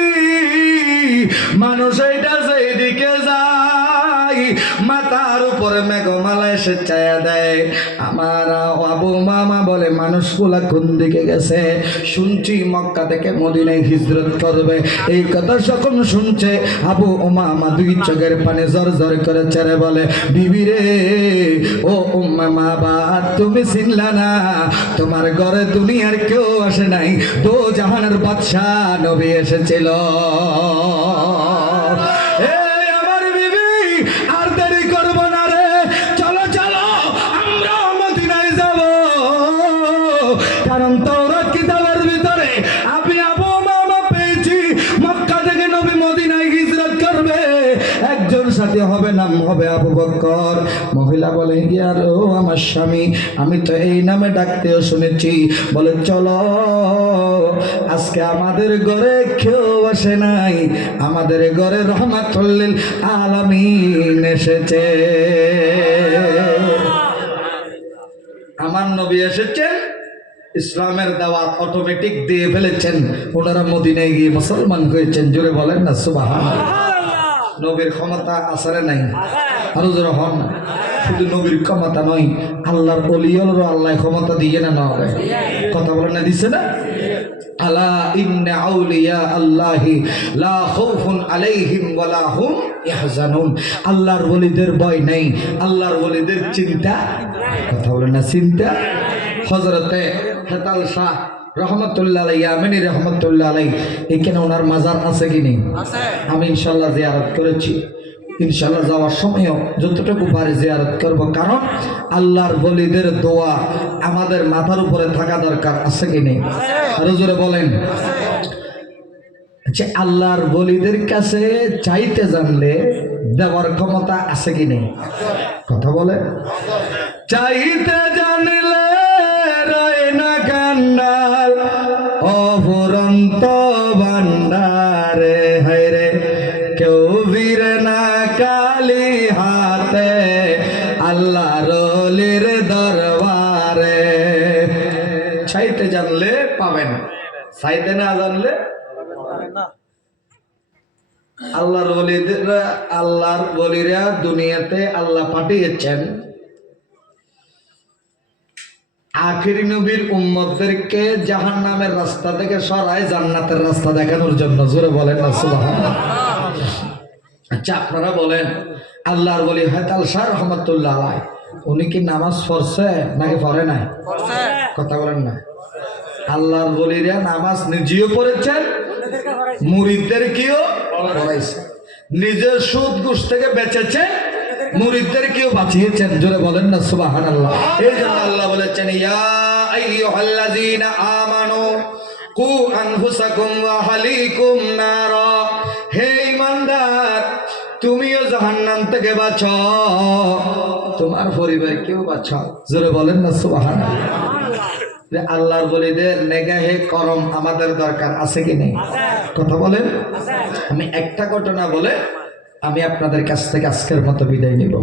মানুষ এইটা যেদিকে যায় মাথার উপরে মেঘমালা এসে ছায়া দেয়। আমার আবু মামা বলে মানুষগুলা কোন দিকে গেছে? শুনছি মক্কা থেকে মদিনায় হিজরত করবে। এই কথা যখন শুনছে আবু উমামা দুই চোখের পানি জর জর করে ছেড়ে বলে, বিবি রে ও উম্মামা বা তুমি চিনলা না? তোমার ঘরে দুনিয়ার কেউ আসে নাই, দো জাহানের বাদশাহ নবী এসেছিল। এই আমার বিবি, আর দেরি করব না রে, চলো চলো আমরা মদিনায় যাব। কারণ তাওরাত কিতাবের ভিতরে আমি আবু মামা পেয়েছি মক্কা থেকে নবী মদিনায় হিজরত করবে, একজন সাথী হবে, নাম হবে আবু বকর। মহিলা বলে, ইয়ার ও আমার স্বামী, আমি তো এই নামে ডাকতেও শুনেছি। বলে চলো, আজকে আমাদের ঘরে কেউ আসে নাই, আমাদের ঘরে রহমাতুল লিল আলামিন এসেছে। আমার নবী এসেছেন, ইসলামের দাওয়াত অটোমেটিক দিয়ে ফেলেছেন, ওনারা মদিনায় গিয়ে মুসলমান হয়েছেন। জোরে বলেন না সুবহানাল্লাহ। নবীর ক্ষমতা আসরে নাই, আরো জোরে হন। শুধু নবীর ক্ষমতা নয়, আল্লাহর ওলিয়রও আল্লাহ ক্ষমতা দিয়ে না হবে। কথা বলেন না, দিছে না? আলা ইন্না আউলিয়া আল্লাহি লা খাউফুন আলাইহিম ওয়ালা হুম ইয়াহজানুন। আল্লাহর ওলিদের ভয় নেই, আল্লাহর ওলিদের চিন্তা। কথা বলেন না, চিন্তা। হযরতে হেতাল শাহ রহমতুল্লাহ আলাইহি, আমিনী রহমতুল্লাহ আলাইহি, এখানে ওনার মাজার আছে কি নেই? আমি ইনশাআল্লাহ জিয়ারত করেছি। ইনশাআল্লাহ যাওয়ার সময়ও যতটুকু পারি জিয়ারত করব, কারণ আল্লাহর ওলিদের দোয়া আমাদের মাথার উপরে থাকা দরকার। আছে কি নেই? আরো জোরে বলেন। আচ্ছা, আল্লাহর ওলিদের কাছে চাইতে জানলে দেওয়ার ক্ষমতা আছে কি নেই? কথা বলে। চাইতে জানলে রয় না কান্নার অফুরন্ত ভান্ডারে, হায়রে কেউ বীরে না কালি হাতে আল্লাহর ওলির দরবারে। চাইতে জানলে পাবেন, চাইতে না জানলে আল্লাহর ওলিরা, আল্লাহর ওলিরা দুনিয়াতে আল্লাহ পাঠিয়েছেন আখিরি নবীর উম্মতদেরকে জাহান্নামের রাস্তা থেকে সরায় জান্নাতের রাস্তা দেখানোর জন্য। জোরে বলেন না সুবহানাল্লাহ। আচ্ছা, আপনারা বলেন, আল্লাহর ওলি হেতাল শাহ রহমাতুল্লাহ আলাইহি, উনি কি নামাজ পড়ছে নাকি পড়ে নাই? কথা বলেন না। আল্লাহর ওলিরা নামাজ নিজেও পড়েছেন, মুরিদদেরকেও পড়াইছে, নিজের সুদ ঘুষ থেকে বেঁচেছে, মুরিদদেরকেও বাঁচিয়েছেন। জোরে বলেন না সুবহানাল্লাহ। এই জন্য আল্লাহ বলেছেন, ইয়া আইয়ুহাল্লাযীনা আমানু কু আনফুসাকুম ওয়া আহলিকুম নারা। হে ঈমানদার, তুমিও জাহান্নাম থেকে বাঁচো, তোমার পরিবারকেও বাঁচাও। জোরে বলেন না সুবহানাল্লাহ। আল্লাহর ওলিদের নেগাহে করম আমাদের দরকার আছে কি নেই? কথা বলেন। আমি একটা ঘটনা বলে আমি আপনাদের কাছ থেকে আজকের মতো বিদায় নিব।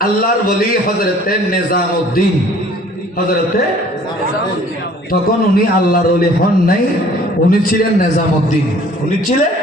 আল্লাহর ওলি হযরতে নিজামউদ্দিন, হযরতে, তখন উনি আল্লাহর ওলি হন নাই, উনি ছিলেন নিজামউদ্দিন। উনি ছিলেন